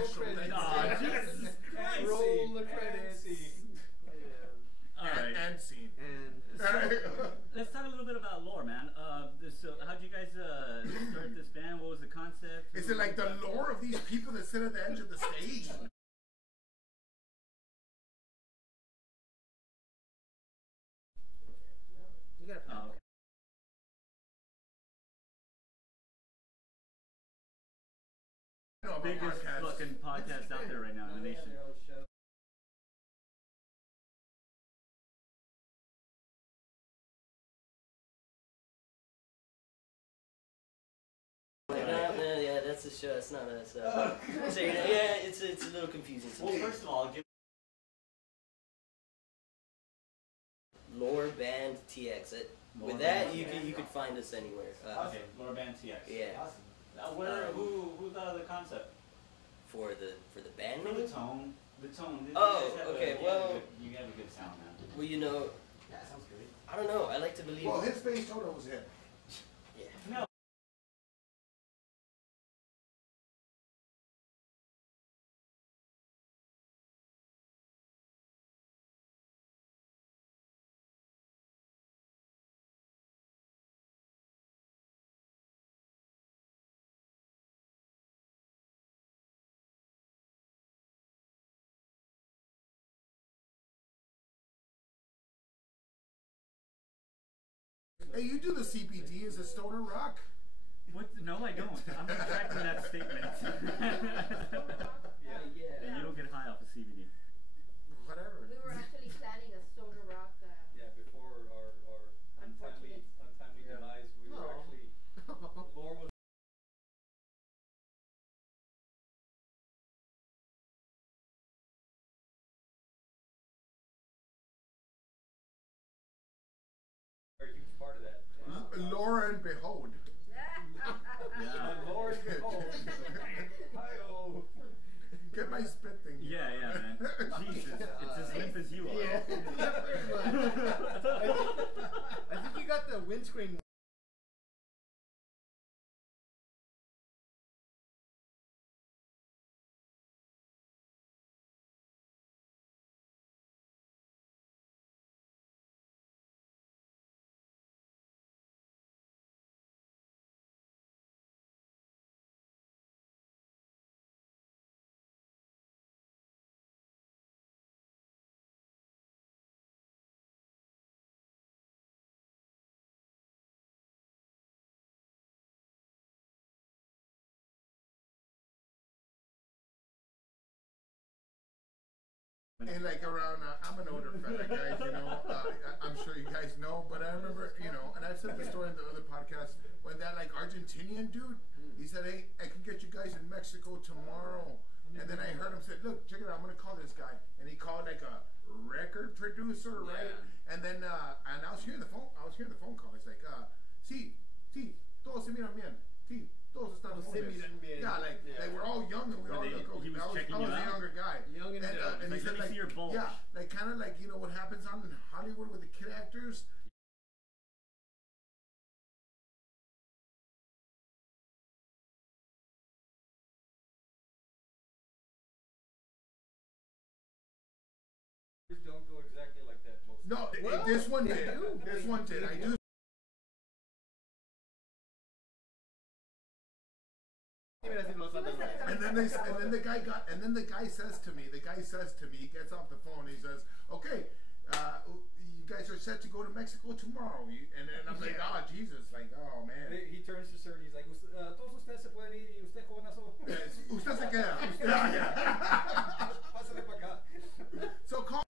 maestro. credits. Oh, Jesus And Roll scene, the and credits. scene. All right. And scene. And Let's talk a little bit about lore, man. So how'd you guys start this band? What was the concept? Is it like the lore of these people that sit at the edge of the stage? you gotta Oh, okay. I know about Biggest podcasts. fucking podcast out there right now in the nation. Yeah, that's the show. It's not us. So yeah, it's a little confusing. Well, first of all, give Lore Band TX. Lore With that, Band you could find us anywhere. okay, Lore Band TX. Yeah. Who thought of the concept? For the band For name. the tone. The tone. You Oh, guys have okay, you well- you have a good sound, man. Well, you know, Yeah, sounds great. I don't know. I like to believe. Well, his bass total was him. Yeah. No. Hey, you do the CBD as a stoner rock? What? No, I don't. I'm retracting that statement. Yeah. Yeah. You don't get high off of CBD. Whatever. We were actually planning a stoner rock. Yeah, before our untimely Unfortunate. demise, we were Oh. actually Lore was a huge part of that. Laura and Behold. Yeah. Lord, behold. Hi-oh. Get my spit thing. Yeah, man. Jesus, it's as limp as you are. Yeah. I think you got the windscreen. And like around, I'm an older fella, guys, you know, I'm sure you guys know, but I remember, you know, and I've said the story in the other podcast, when that like Argentinian dude, he said, hey, I can get you guys in Mexico tomorrow. And then I heard him say, look, check it out, I'm going to call this guy. And he called like a record producer, right? And then, and I was hearing the phone call. It's like, sí, todos se miran bien. Sí, todos están Todos se jóvenes. miran bien. Yeah, like, Yeah. they were all young and we all look He was I was checking a you out? younger guy. Young and dumb. and he Like, said let me see your bulge. yeah, like kind of like, you know, what happens on in Hollywood with the kid actors. Don't go exactly like that most. No, Well, this one they did. do. This one did. I do. And then the guy says to me, he gets off the phone. He says, "Okay, you guys are set to go to Mexico tomorrow." And then I'm like, "Oh Jesus!" Like, "Oh man." He turns to Sir and he's like, todos ustedes se pueden ir y usted jovenazo. Usted se queda. Yeah. Pásale pa' acá. So call.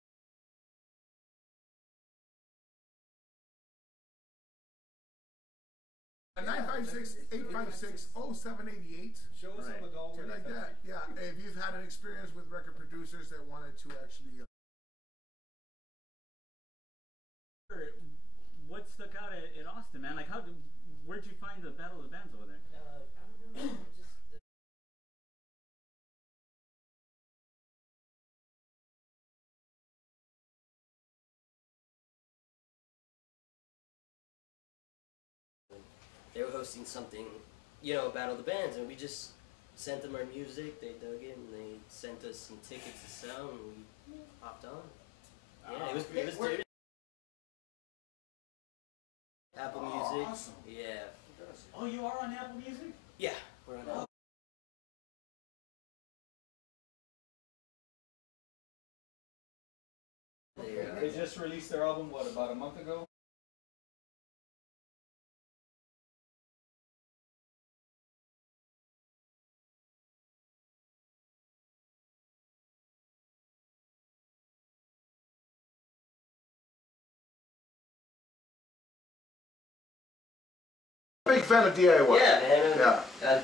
956-856-0788. Show us Right. on the doll. Something like that. Yeah. If you've had an experience with record producers that wanted to actually. What stuck out at Austin, man? Like, where'd you find the Battle of the Bands over there? I don't know. Just. They were hosting something, you know, Battle of the Bands, and we just sent them our music, they dug it, and they sent us some tickets to sell, and we hopped on. Yeah, it was dirty. Apple Music. Awesome. Yeah. Oh, you are on Apple Music? Yeah, we're on Apple. They just released their album, what, about a month ago? Big fan of DIY. Yeah, man. Yeah.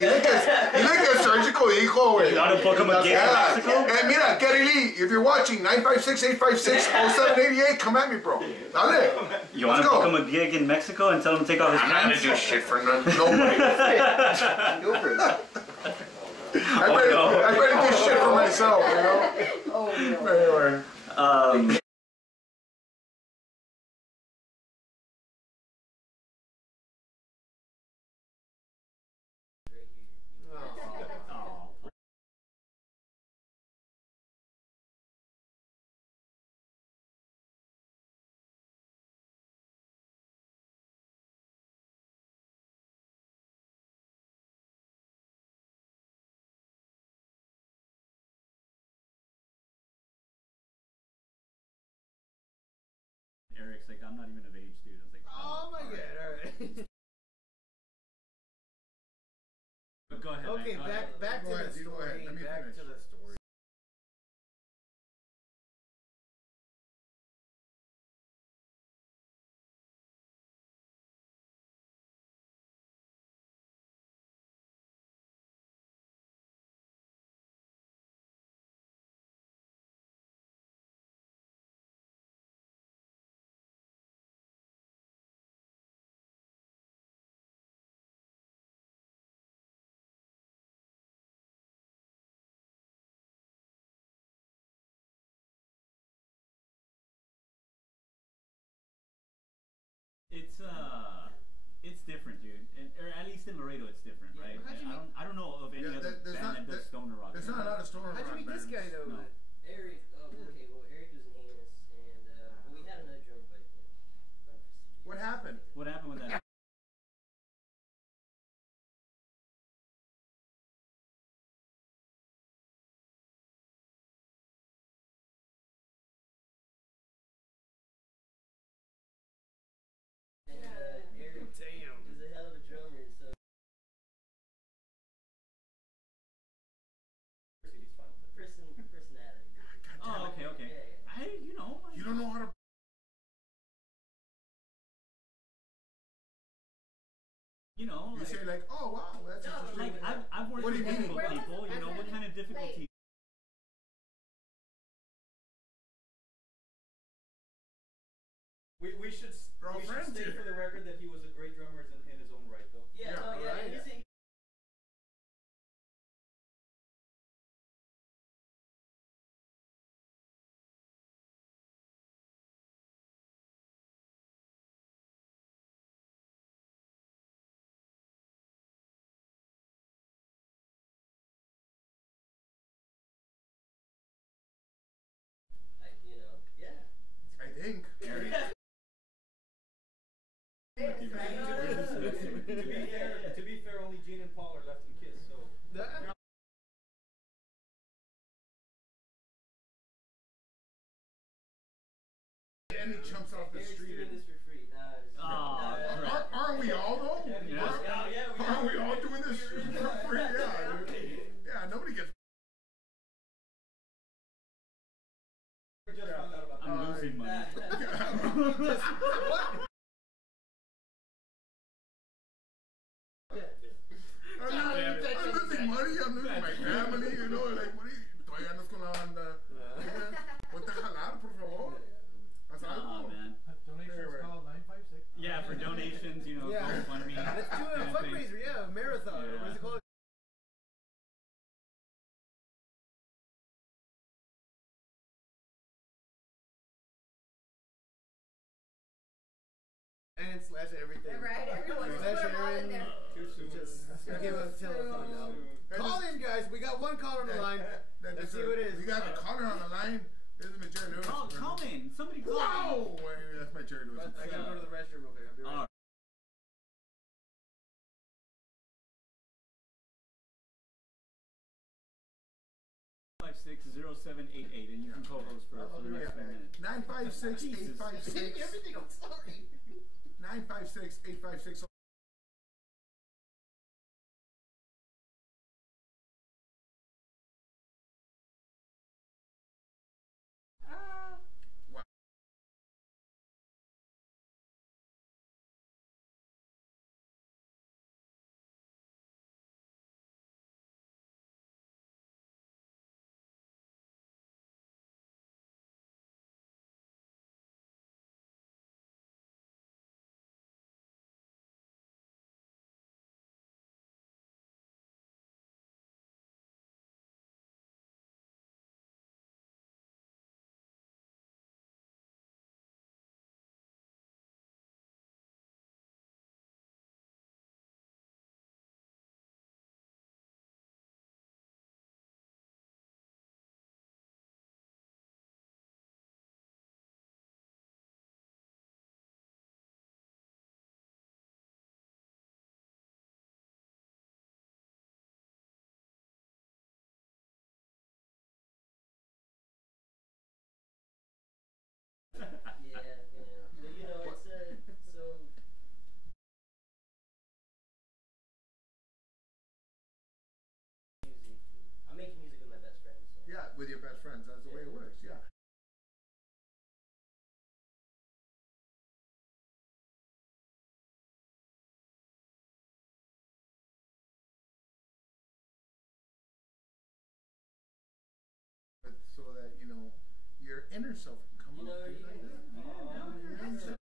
You like a surgical hijo, güey. You gotta book him a gig in Mexico? Hey, mira, Gary Lee, if you're watching, 956-856-0788, come at me, bro. Dale. You wanna book him a gig in Mexico and tell him to take off his pants? I'm not gonna do shit for nobody. Go for it. I better do shit for myself, you know? Oh, no. Anyway. Eric's like, I'm not even of age, dude. I was like, Oh my god, alright. But go ahead. Okay, man, go ahead. back to Go ahead, the you go ahead. story. Let me Back finish. to the story. It's different, dude. Or at least in Laredo, it's different, right? I don't know of any other band that does stoner rock. There's not a lot of stoner rock How'd you meet this guy though? No. Eric, okay, well, Eric was in Amos, and we had another drummer, but What happened? What happened with that? Eric is a hell of a drummer, so. Personality. Oh, okay. You don't know how to. You Like, say like, oh wow, that's interesting. like I've worked What do with you mean? difficult people. You know what kind of difficulty? We should state for the record that he was a great drummer in his own right, though. Yeah, no, yeah. right. I think. To be fair, only Gene and Paul are left in Kiss, so. And he jumps off the Eric's street. doing this for free. Oh, Aren't we all though? Yeah. For free, yeah, dude. Yeah, nobody gets. I'm losing money. What? I'm losing money, I'm losing my family, you know, like, what are you, todavía andas con la banda. Ponte a jalar, por favor. Haz algo. Man. Donations called 956. Yeah, for donations, you know, GoFundMe. Let's do a fundraiser, yeah, a marathon. Yeah. What's it called? And slash everything. Right, everyone's Slash put 'em all in there. Too soon. Just give us a telephone now. Call in, guys. We got one caller on the line. Let's see who it is. We got a caller on the line. This is my Jerry Lewis. Call in. Somebody call Wow! Wait, that's my Jerry Lewis. I gotta go to the restroom real quick. I'll be right back. $956-0788, and you can co-host for the next 10 minutes. 956-856. Everything, I'm sorry. 956-856. Yeah. But you know, it's so. Music. I'm making music with my best friend. So. Yeah, with your best friends. That's the way it works. Yeah. But so that, you know, your inner self can come You know, out. you Like can- that.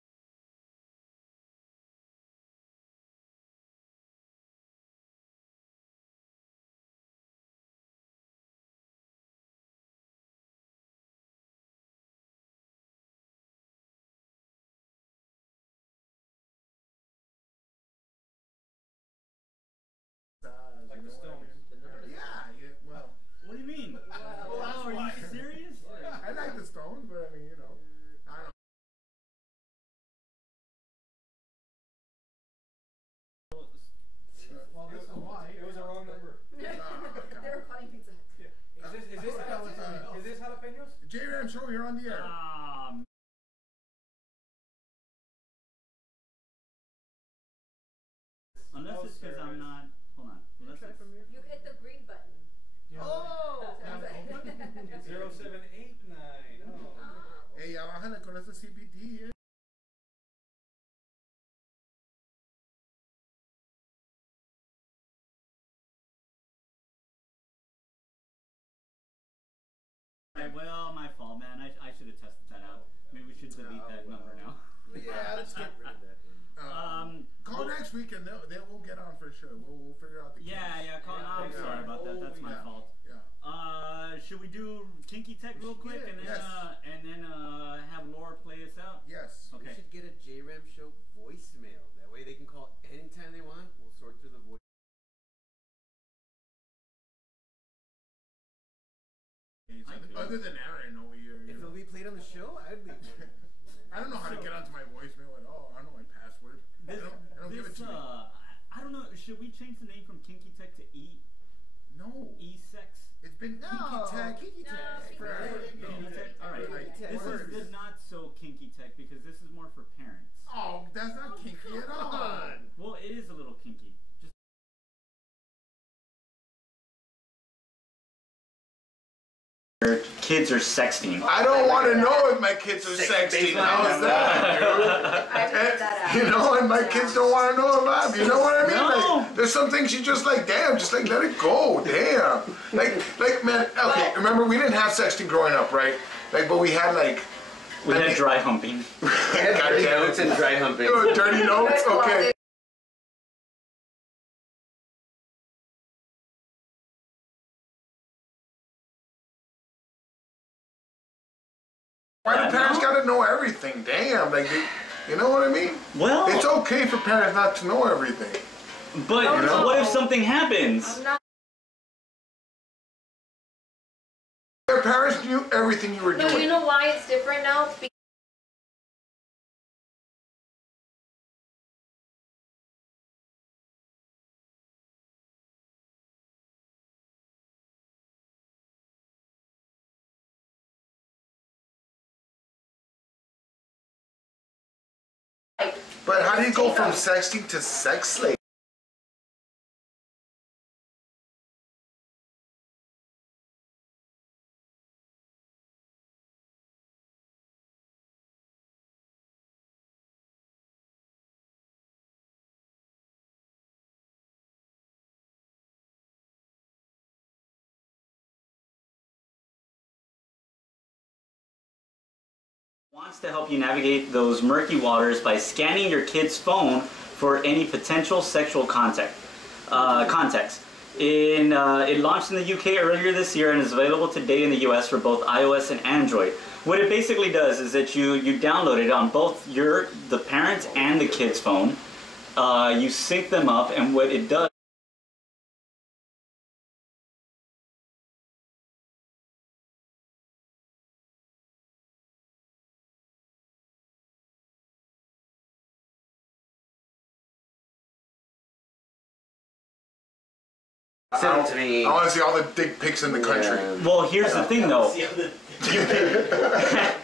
Yeah. Like the Stones. Yeah, yeah, well, What do you mean? Wow, are you serious? I like the Stones, but I mean, you know, I don't know. Well, this is why. It was a wrong number. They were calling pizza. Is this jalapenos? J-Ram Show, you're on the air. Unless it's because I'm not. Hold on. Unless it's, You hit the green button. Yeah. Oh! It's 0789. Oh. Hey, ya bájale con ese CBT, eh. well, my fault, man. I should have tested that out. Maybe we should delete that number now. Yeah, let's get rid of that one. Call next week and they will get on for sure. We'll figure out the kinks. Yeah. I'm sorry about that. That's my Yeah. fault. Yeah. Should we do Kinky Tech real quick and then Yes. have Laura play us out? Yes. We Okay. should get a J-Ram Show voicemail. That way they can call anytime they want. We'll sort through the voice. Other than Aaron over here. If it'll be played on the show, I'd leave one. I don't know how to get onto my voicemail at all. I don't know my password. I don't give it to me. I don't know. Should we change the name from Kinky Tech to No. E-Sex? It's been Kinky Tech. Kinky No, Tech. Kinky Right. Tech. Kinky Tech? All right. Like This words. is the not so kinky tech because this is more for parents. Oh, that's not kinky at all. on. Well, it is a little kinky. kids are sexting. I don't want to know if my kids are sexting. How's that, dude? You know, and my kids don't want to know about. You know what I mean? No. Like, there's some things you just like, damn, just like let it go, damn. Like man, okay. Remember, we didn't have sexting growing up, right? Like, but we had like. We had dry humping. Dirty notes and dry humping. Dirty notes, okay. Why do parents gotta know everything? Damn, like, you know what I mean? Well, it's okay for parents not to know everything. But what if something happens? Your parents knew everything you were doing. No, you know why it's different now? But how do you go from sexting to sex slave? Wants to help you navigate those murky waters by scanning your kid's phone for any potential sexual context. It launched in the UK earlier this year and is available today in the US for both iOS and Android. What it basically does is that you download it on both the parent and the kid's phone. You sync them up, and what it does. Send it to me. I want to see all the dick pics in the country. Well, here's the thing, though. It's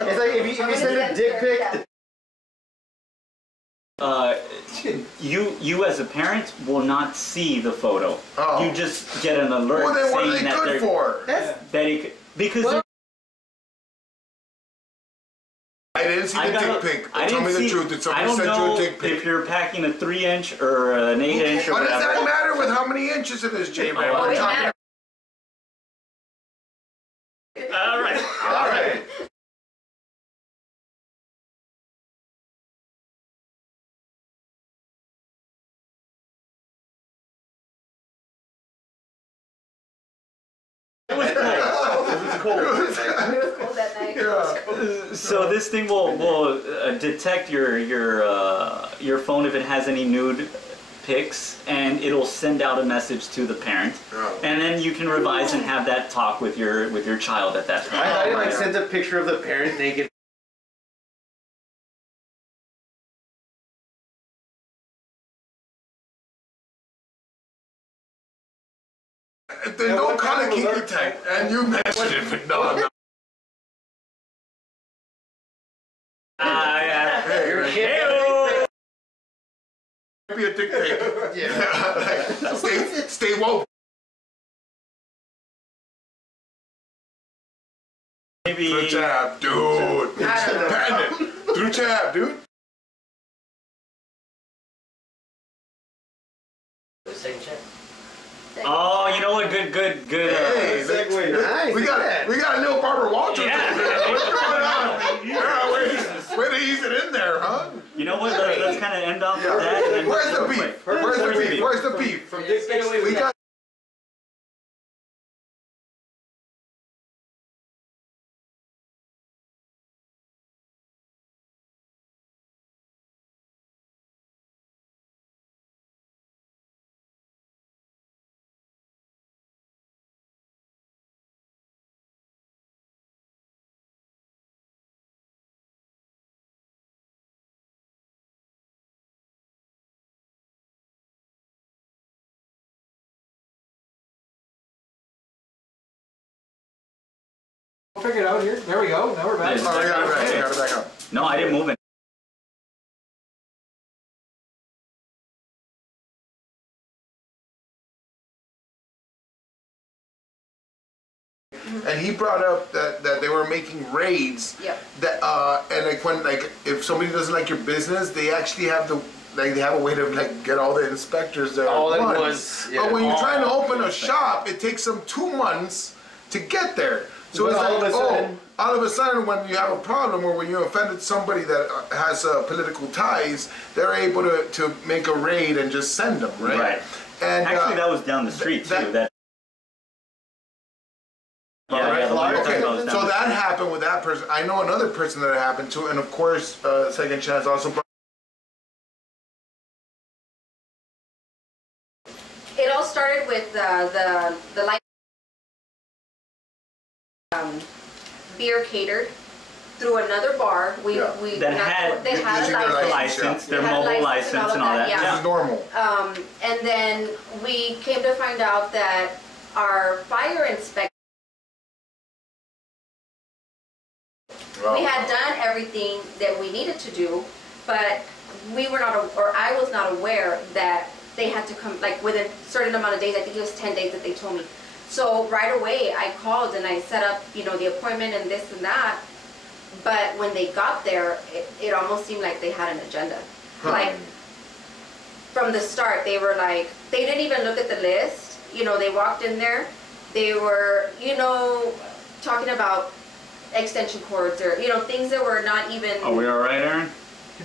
like if you send a dick pic. You as a parent will not see the photo. Oh. You just get an alert Well, then what are saying they that good they're for? because I didn't see the dick pic. Tell me the truth. Did somebody send you a dick pic? If you're packing a 3-inch or an 8-inch or what whatever. does that matter with how many inches it is, J-Man? Oh, We're it talking. All right. All right. It was cold. It was cold that night. So this thing will detect your phone if it has any nude pics, and it'll send out a message to the parent, and then you can revise and have that talk with your child at that time. I thought it like sent a picture of the parent naked. Then don't call it kinky tank, and you mentioned it, but no. Hey, be a dick pic. Yeah. Stay woke. Maybe. Through chat, dude. Bandit. Through chat, dude. Oh, you know what? Good. Hey, segue. Nice. We got a little Barbara Walters. Yeah. What's going on? Way to ease it in there, huh? You know what? Let's kind of end off with that. And Where's the beef? Where's the beef? From this get away with We got. We'll figure it out here. There we go. Now we're back. Oh, we got it back up. No, I didn't move it. and he brought up that they were making raids. Yep. That and like when if somebody doesn't like your business, they actually have they have a way to get all the inspectors there all at at once. once. Yeah. But when you're trying to open a shop, it takes them 2 months to get there. So But it's all like, of a sudden- all of a sudden, when you have a problem or when you offended somebody that has political ties, they're able to make a raid and just send them, right? Right. And actually, that was down the street too. That. Yeah, the one you're okay, talking about was down so the that happened with that person. I know another person that it happened to, and of course, Second Chance also brought. It all started with the light beer catered through another bar. That had a license, their mobile license and all that. Yeah. This is normal. And then we came to find out that our fire inspector. We had done everything that we needed to do, but we were not, or I was not aware that they had to come, like within a certain amount of days. I think it was 10 days that they told me. So right away I called and I set up, the appointment and this and that. But when they got there, it almost seemed like they had an agenda. Like from the start, they were like, they didn't even look at the list. They walked in there, they were, talking about extension cords or things that were not even. Are we all right, Aaron?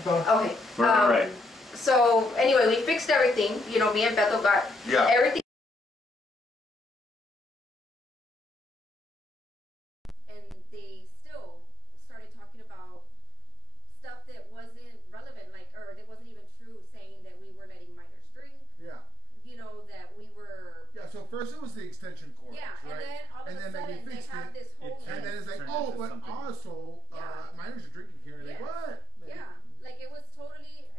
Okay. We're all right. So anyway, we fixed everything. Me and Beto got everything. And they still started talking about stuff that wasn't relevant, or that wasn't even true, saying that we were letting minors drink. Yeah. That we were. Yeah. So first it was the extension cord. Yeah, right? and then all of a sudden they have this whole. And then it's like, oh, but also minors are drinking here. Like what? Yeah, like it was totally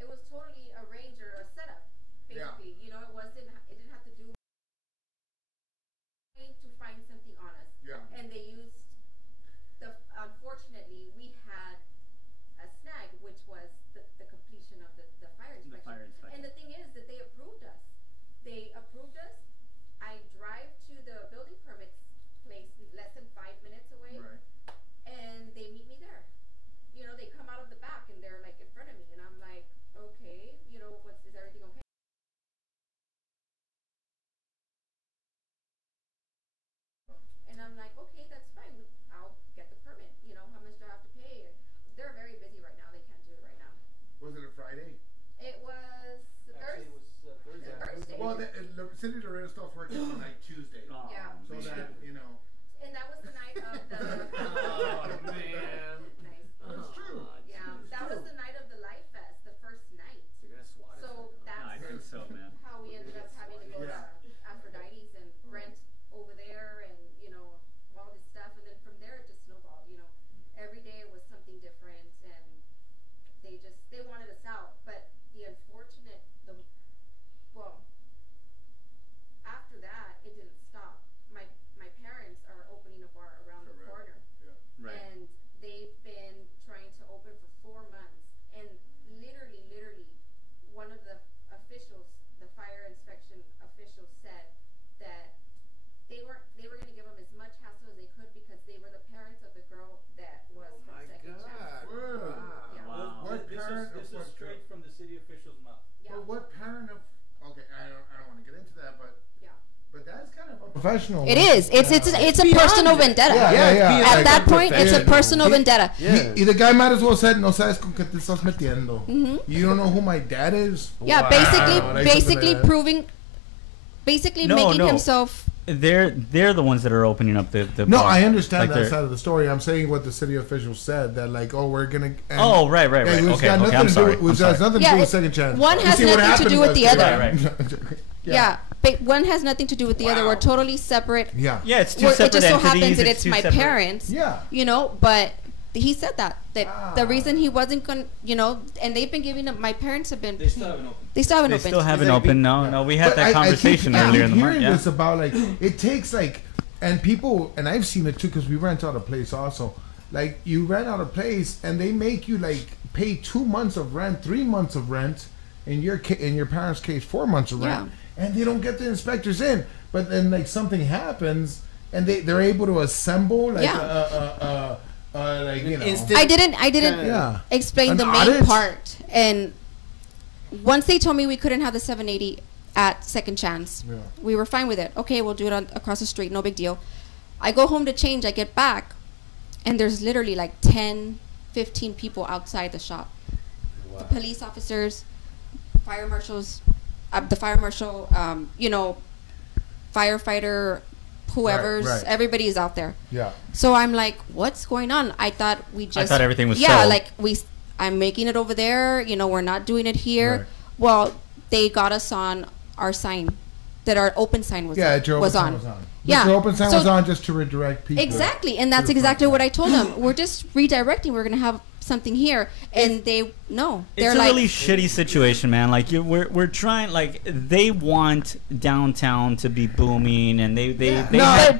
arranged or a setup, basically. It didn't have to do to find something on us. Yeah. And they used unfortunately, we had a snag, which was the completion of the fire inspection. And the thing is that they approved us. I drive to the building permits place less than 5 minutes away. Right. And they meet me there. They come out of the back and they're like in front of me, and I'm like, okay, is everything okay? And I'm like, okay, that's fine. I'll get the permit. How much do I have to pay? They're very busy right now. They can't do it right now. Was it a Friday? It was Thursday. Thursday. Well, the city of Laredo starts working on Tuesday. Yeah. So that And that was the night of the. Oh man. Nice. That's true. Yeah, that was the night of the Life Fest, the first night. So that's I think so, man. how we ended up having to go to Aphrodite's and rent over there, and all this stuff. And then from there it just snowballed. Every day it was something different, and they wanted us out. But the unfortunate, after that it didn't stop. My parents are opening a bar around the corner. Right. And they've been trying to open for 4 months. And literally, one of the officials, the fire inspection officials, said that they were going to give them as much hassle as they could because they were the parents of the girl that was from Second Chance. Yeah. Wow. This is straight from the city official's mouth. Yeah. But what parent of? Okay, I don't want to get into that, but. Yeah. But that's kind of unprofessional. It is. It's a personal vendetta. Yeah. At that point, it's a personal vendetta. Y the guy might as well said, no sabes con qué te estás metiendo. You don't know who my dad is? Yeah, Wow. basically proving, making himself. They're the ones that are opening up the No, bar. I understand Like that side of the story. I'm saying what the city officials said, that like, oh, we're gonna. Oh, right. It's got nothing to do with Second Chance. One has nothing to do with the other. Right. Yeah. But one has nothing to do with the other. We're totally separate. Yeah. Yeah, it's two separate entities. It just so entities, happens that it's it's two my separate- parents. Yeah. But he said that the reason he wasn't going, and they've been giving them. My parents have been. They still haven't opened. They still haven't They opened. still haven't opened. No, we had But that conversation earlier in the month. hearing Yeah. this about like it takes like, and people, and I've seen it too because we rent out a place also. Like you rent out a place and they make you like pay 2 months of rent, 3 months of rent. In your parents' case, 4 months of rent, and they don't get the inspectors in. But then like something happens, and they're able to assemble like Yeah. like you know. I didn't explain the main part, and once they told me we couldn't have the 780 at Second Chance, we were fine with it. Okay, we'll do it across the street, no big deal. I go home to change, I get back, and there's literally like 10, 15 people outside the shop. The police officers, fire marshals, the fire marshal, you know, firefighter, whoever's, everybody's out there. Yeah. So I'm like, what's going on? I thought everything was sold. like I'm making it over there. You know, we're not doing it here. Right. Well, they got us on our sign, that our open sign was on. Yeah, the open sign was on just to redirect people. Exactly, and that's exactly what I told them. We're just redirecting. We're gonna have something here, and they're it's a really shitty situation, man. Like we're trying, like they want downtown to be booming, and they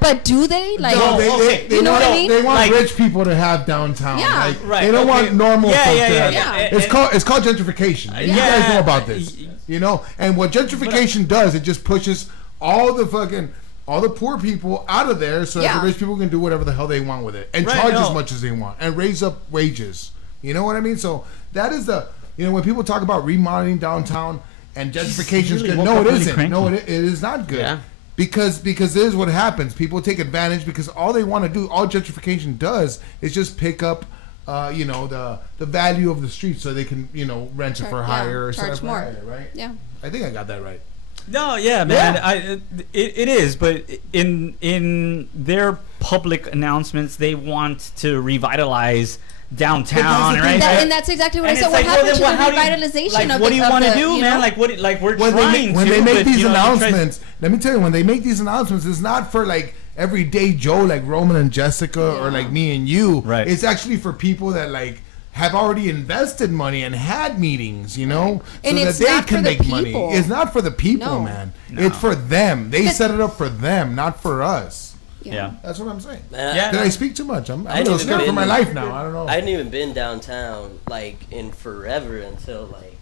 but do they? Like, they you know what I mean? They want rich people to have downtown. Yeah, like, right. They don't want normal folks to have. It's called gentrification. You guys know about this, you know. And what gentrification does, it just pushes all the poor people out of there, so that the rich people can do whatever the hell they want with it and charge as much as they want and raise up wages. You know what I mean? So that is when people talk about remodeling downtown and gentrification is good. No, it isn't. No, it is not good. Yeah. Because this is what happens. People take advantage because all they want to do, all gentrification does, is just pick up, the value of the street so they can, rent it for higher or charge more. Higher, right? Yeah. I think I got that right. No, yeah, man. Yeah. It is, but in their public announcements, they want to revitalize downtown, right? And that's exactly what I said. What happened to the revitalization of what do you want to do, man? Like we're trying when they make these announcements. Let me tell you, when they make these announcements, it's not for like everyday Joe like Roman and Jessica or like me and you. Right. It's actually for people that like have already invested money and had meetings, so that they can make money. It's not for the people, man. No. It's for them. They set it up for them, not for us. Yeah. That's what I'm saying. Did I speak too much? I'm a little scared for my life now. I don't know. I hadn't even been downtown like in forever until like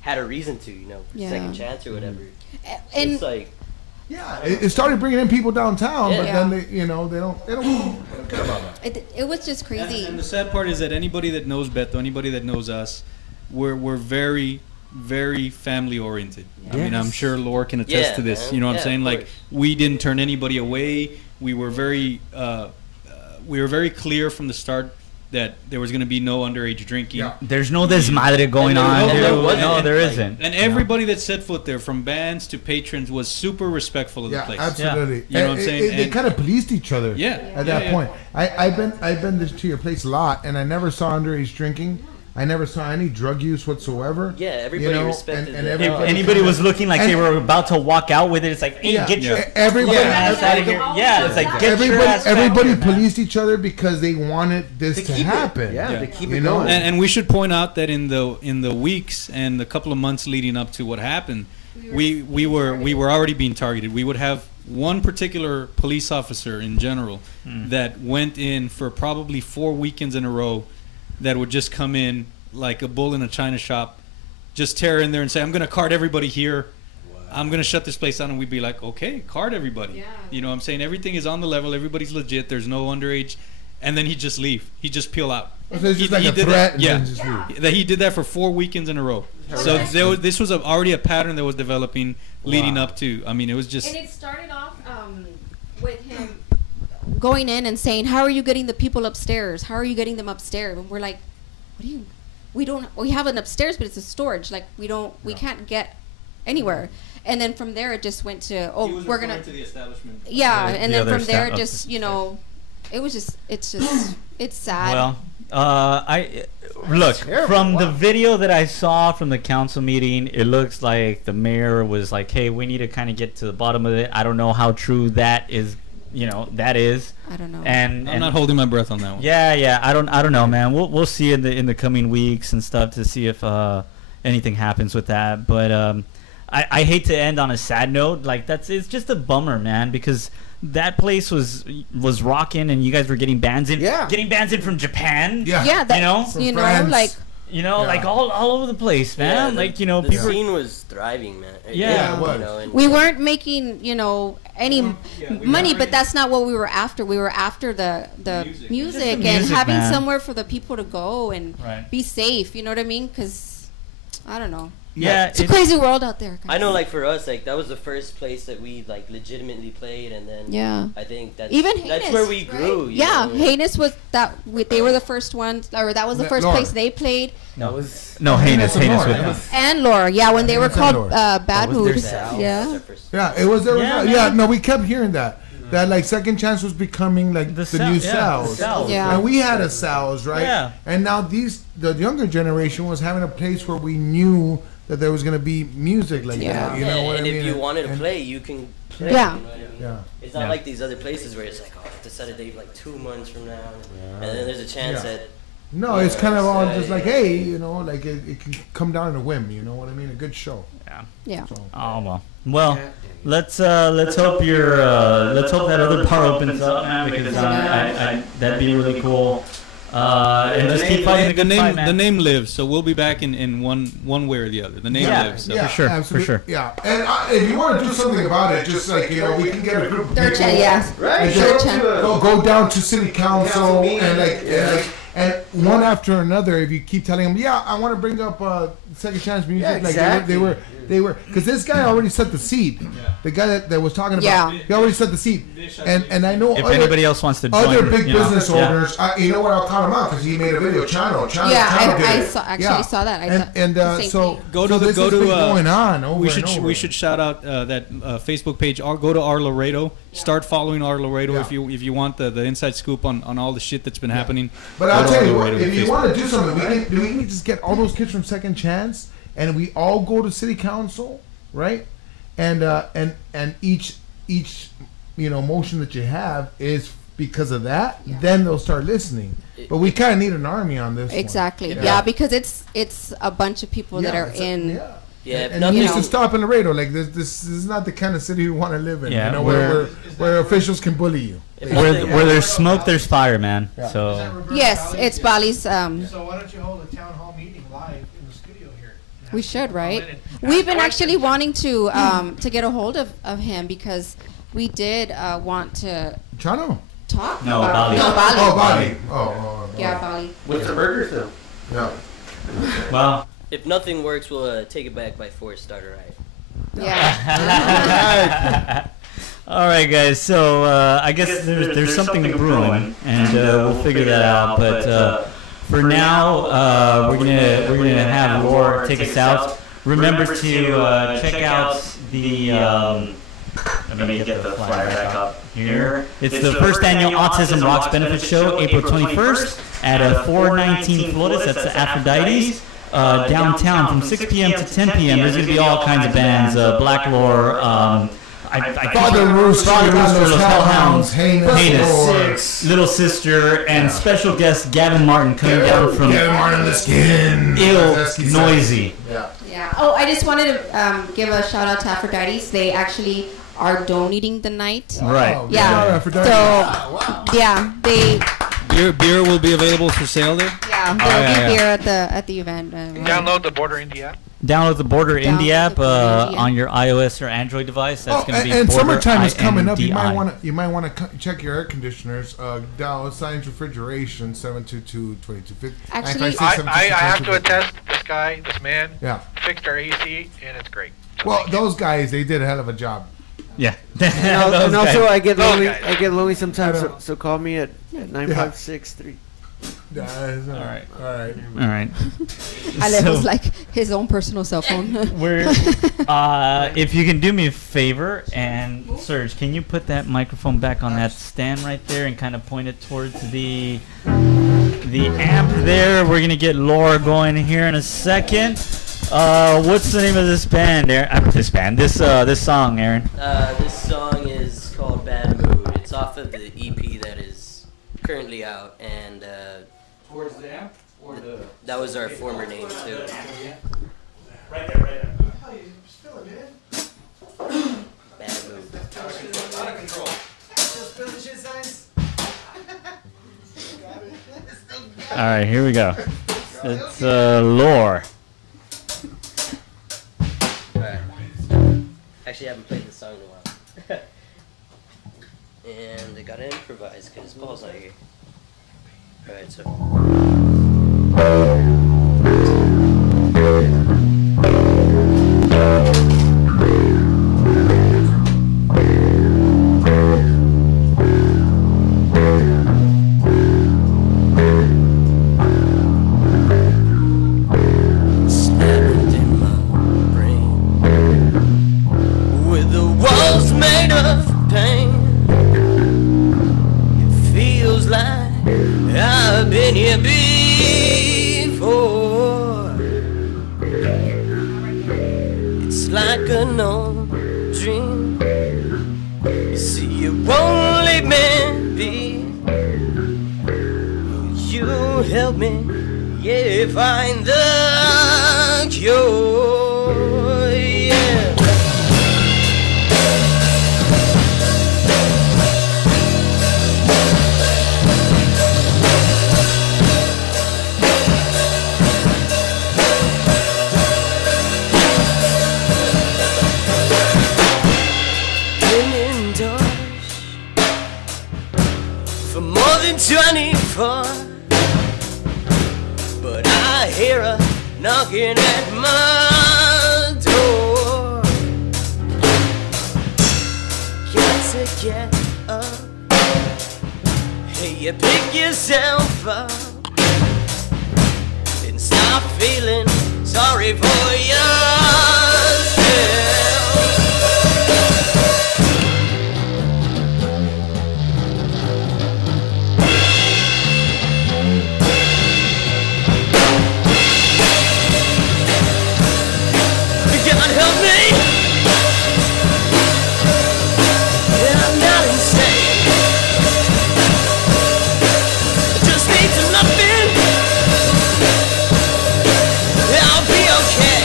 had a reason to, Second Chance or whatever. And it's like it started bringing in people downtown, but then they don't care about that. It was just crazy. And the sad part is that anybody that knows Beto, anybody that knows us, we're very, very family oriented. Yes. I mean, I'm sure Laura can attest to this. You know what I'm saying? Like, we didn't turn anybody away. We were very clear from the start that there was going to be no underage drinking. Yeah. There's no desmadre going on. No, there isn't. And everybody that set foot there, from bands to patrons, was super respectful of the place. Absolutely. You know what I'm saying? They kind of policed each other. At that point, I've been to your place a lot, and I never saw underage drinking. I never saw any drug use whatsoever. Yeah, everybody respected it. If anybody was looking like they were about to walk out with it, it's like, hey, get your ass out of here. Yeah, it's like, get your ass out. Everybody policed each other because they wanted this to happen. To keep it going. And we should point out that in the weeks and the couple of months leading up to what happened, we were already being targeted. We would have one particular police officer in general that went in for probably 4 weekends in a row, that would just come in like a bull in a china shop, just tear in there and say, I'm going to card everybody here. Wow. I'm going to shut this place down. And we'd be like, okay, card everybody. Yeah. You know what I'm saying? Everything is on the level. Everybody's legit. There's no underage. And then he'd just leave. He'd just peel out. So it's just like a threat. He did that for 4 weekends in a row. So this was already a pattern that was developing leading up to, I mean, it was just. And it started off with him going in and saying, how are you getting the people upstairs? How are you getting them upstairs? And we're like, we have an upstairs, but it's a storage. Like, we can't get anywhere. And then from there, it just went to, we're going to the establishment. Yeah. And then from there, just, it's sad. Well, look, from the video that I saw from the council meeting, it looks like the mayor was like, hey, we need to kind of get to the bottom of it. I don't know how true that is. That is. I don't know. And I'm not holding my breath on that one. Yeah. I don't know, man. We'll see in the coming weeks and stuff to see if anything happens with that. But I hate to end on a sad note. Like it's just a bummer, man, because that place was rocking, and you guys were getting bands in. Yeah. Getting bands in from Japan. Yeah. That, from France. Like. You know, like all over the place, man. Like, you know, the people. The scene was thriving, man. Yeah, it was. You know, and we weren't making, you know, any money, but that's not what we were after. We were after the music and having somewhere for the people to go and be safe. You know what I mean? Because I don't know. Yeah, it's a crazy world out there. Guys. I know, like for us, like that was the first place that we like legitimately played, and then I think that's where we grew. Right? Yeah, Heinous was that. They were the first ones, or that was the first place they played. Heinous was and Laura. Yeah, when they were called Bad Mood. Yeah, it was. No, we kept hearing that. That like Second Chance was becoming like the new Sal's. Yeah. And we had a Sal's, right? Yeah. And now the younger generation was having a place where we knew that there was gonna be music like that. You know what I mean? And if you wanted to play, you can play. Yeah. You know what I mean? It's not like these other places where it's like, oh, I have to set a date like 2 months from now, and then there's a chance that. No, it's kind of all just like, hey, you know, like it can come down on a whim. You know what I mean? A good show. Yeah. So. Oh well. Let's hope your let's hope that other bar opens up, man, because that'd be really cool. And let's keep fighting the fight, man. The name lives, so we'll be back in one way or the other. The name lives. So. For sure. Yeah, and if you want to do something about it, just like, you know, we can get a group of people. Right. Go down to city council and one after another. If you keep telling them, I want to bring up Second Chance music, like they were because this guy already set the seed. The guy that was talking about, he already set the seed. And I know if anybody else wants to join, other big business owners, you know what, I'll call him out because he made a video channel. I saw that. So go to going on. We should shout out that Facebook page. Go to R Laredo. Start following R Laredo if you want the inside scoop on all the shit that's been happening. But I'll tell you what, if you want to do something, we can just get all those kids from Second Chance, and we all go to city council, right? And each you know motion that you have is because of that. Then they'll start listening. But we kind of need an army on this. Exactly. Yeah, because it's a bunch of people that are in. And you need to stop in Laredo. Like this is not the kind of city you want to live in. You know, where officials can bully you. Where there's smoke, there's fire, man. So yes, it's Bali's. So why don't you hold a town hall meeting live in the studio here? We should, right? We've been actually wanting to get a hold of him because we did want to. Chano. Talk. No, Bali. Oh, Bali. Oh. Yeah, Bali. With the burgers though. Yeah. Well. If nothing works, we'll take it back by force. Start a riot. Yeah. All right, guys. So I guess there's something brewing, and we'll figure that out. But for now, we're gonna have Laura take us out. Remember to check out the. Let me get the flyer back up here. It's the first annual Autism Rocks Benefit Show, April 21st at 419 Flores. That's the Aphrodite's. Downtown from 6 p.m. to 10 p.m. There's going to be all kinds of bands, Black Lore, Father Rooster, Los Hellhounds, Heinous, Little Sister, and special guest Gavin Martin coming down from Gavin Martin the Skin. Noisy. Yeah. Oh, I just wanted to give a shout out to Aphrodite's. They actually are donating the night. Right. Yeah. So they. Beer will be available for sale there. Yeah, there'll be beer at the event. Download the Border Indie app. Download the Border Indie app on your iOS or Android device. That's going to be. And summertime is coming up. You might want to check your air conditioners. Dow Science Refrigeration 722-2250. Actually, I have to attest. This man, fixed our AC, and it's great. Well, those guys, they did a hell of a job. Yeah. And also, I get lonely sometimes. So call me at 9563. All right. I left was like his own personal cell phone. If you can do me a favor, and Serge, can you put that microphone back on that stand right there and kind of point it towards the amp there? We're gonna get Laura going here in a second. What's the name of this band, Aaron? This song, Aaron. This song is called Bad Mood. It's off of the EP that is currently out, and towards the amp or the. That was our former name too. Right there. Bad Mood. Out of control. All right, here we go. It's Lore. Alright. Actually, I haven't played this song in a while. And I gotta improvise because Paul's not here. Alright, so. Snapped in my brain with the walls made of pain. It feels like I've been here before. It's like an old dream. You see, you won't leave me be. You help me, yeah, find the cure, yeah. Been indoors for more than 24, but I hear her knocking at my door. Got to get up. Hey, you pick yourself up and stop feeling sorry for yourself. God help me. Yeah, I'm not insane. I just need some loving. I'll be okay.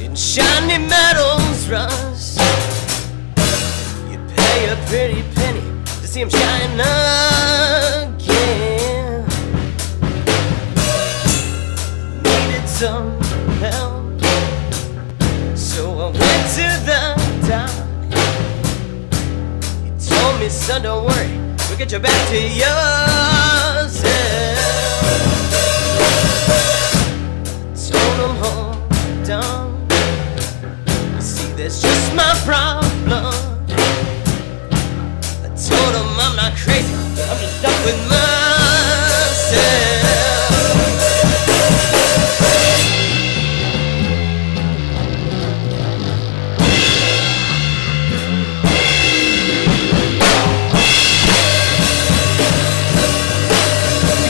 In shiny metals rust, you pay a pretty penny to see him shine again. Needed some help, so I went to the doc. He told me, son, don't worry, we'll get you back to yourself. Told him, hold on. That's just my problem. I told him I'm not crazy, I'm just stuck with myself.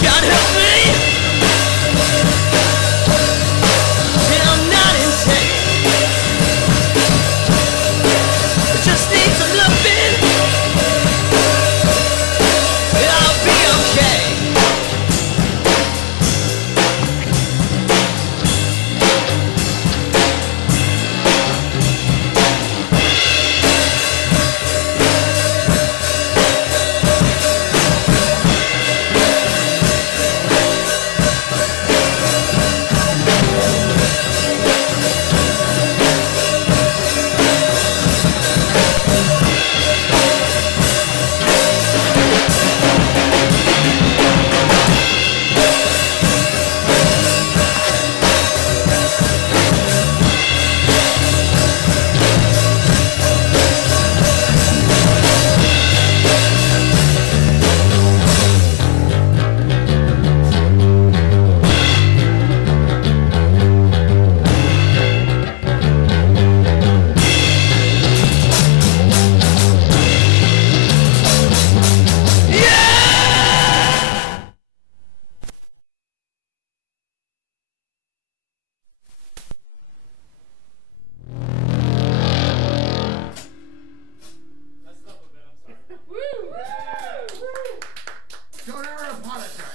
God help me. Yeah, I'm not insane. Just need some loving. I'll be okay. apologize.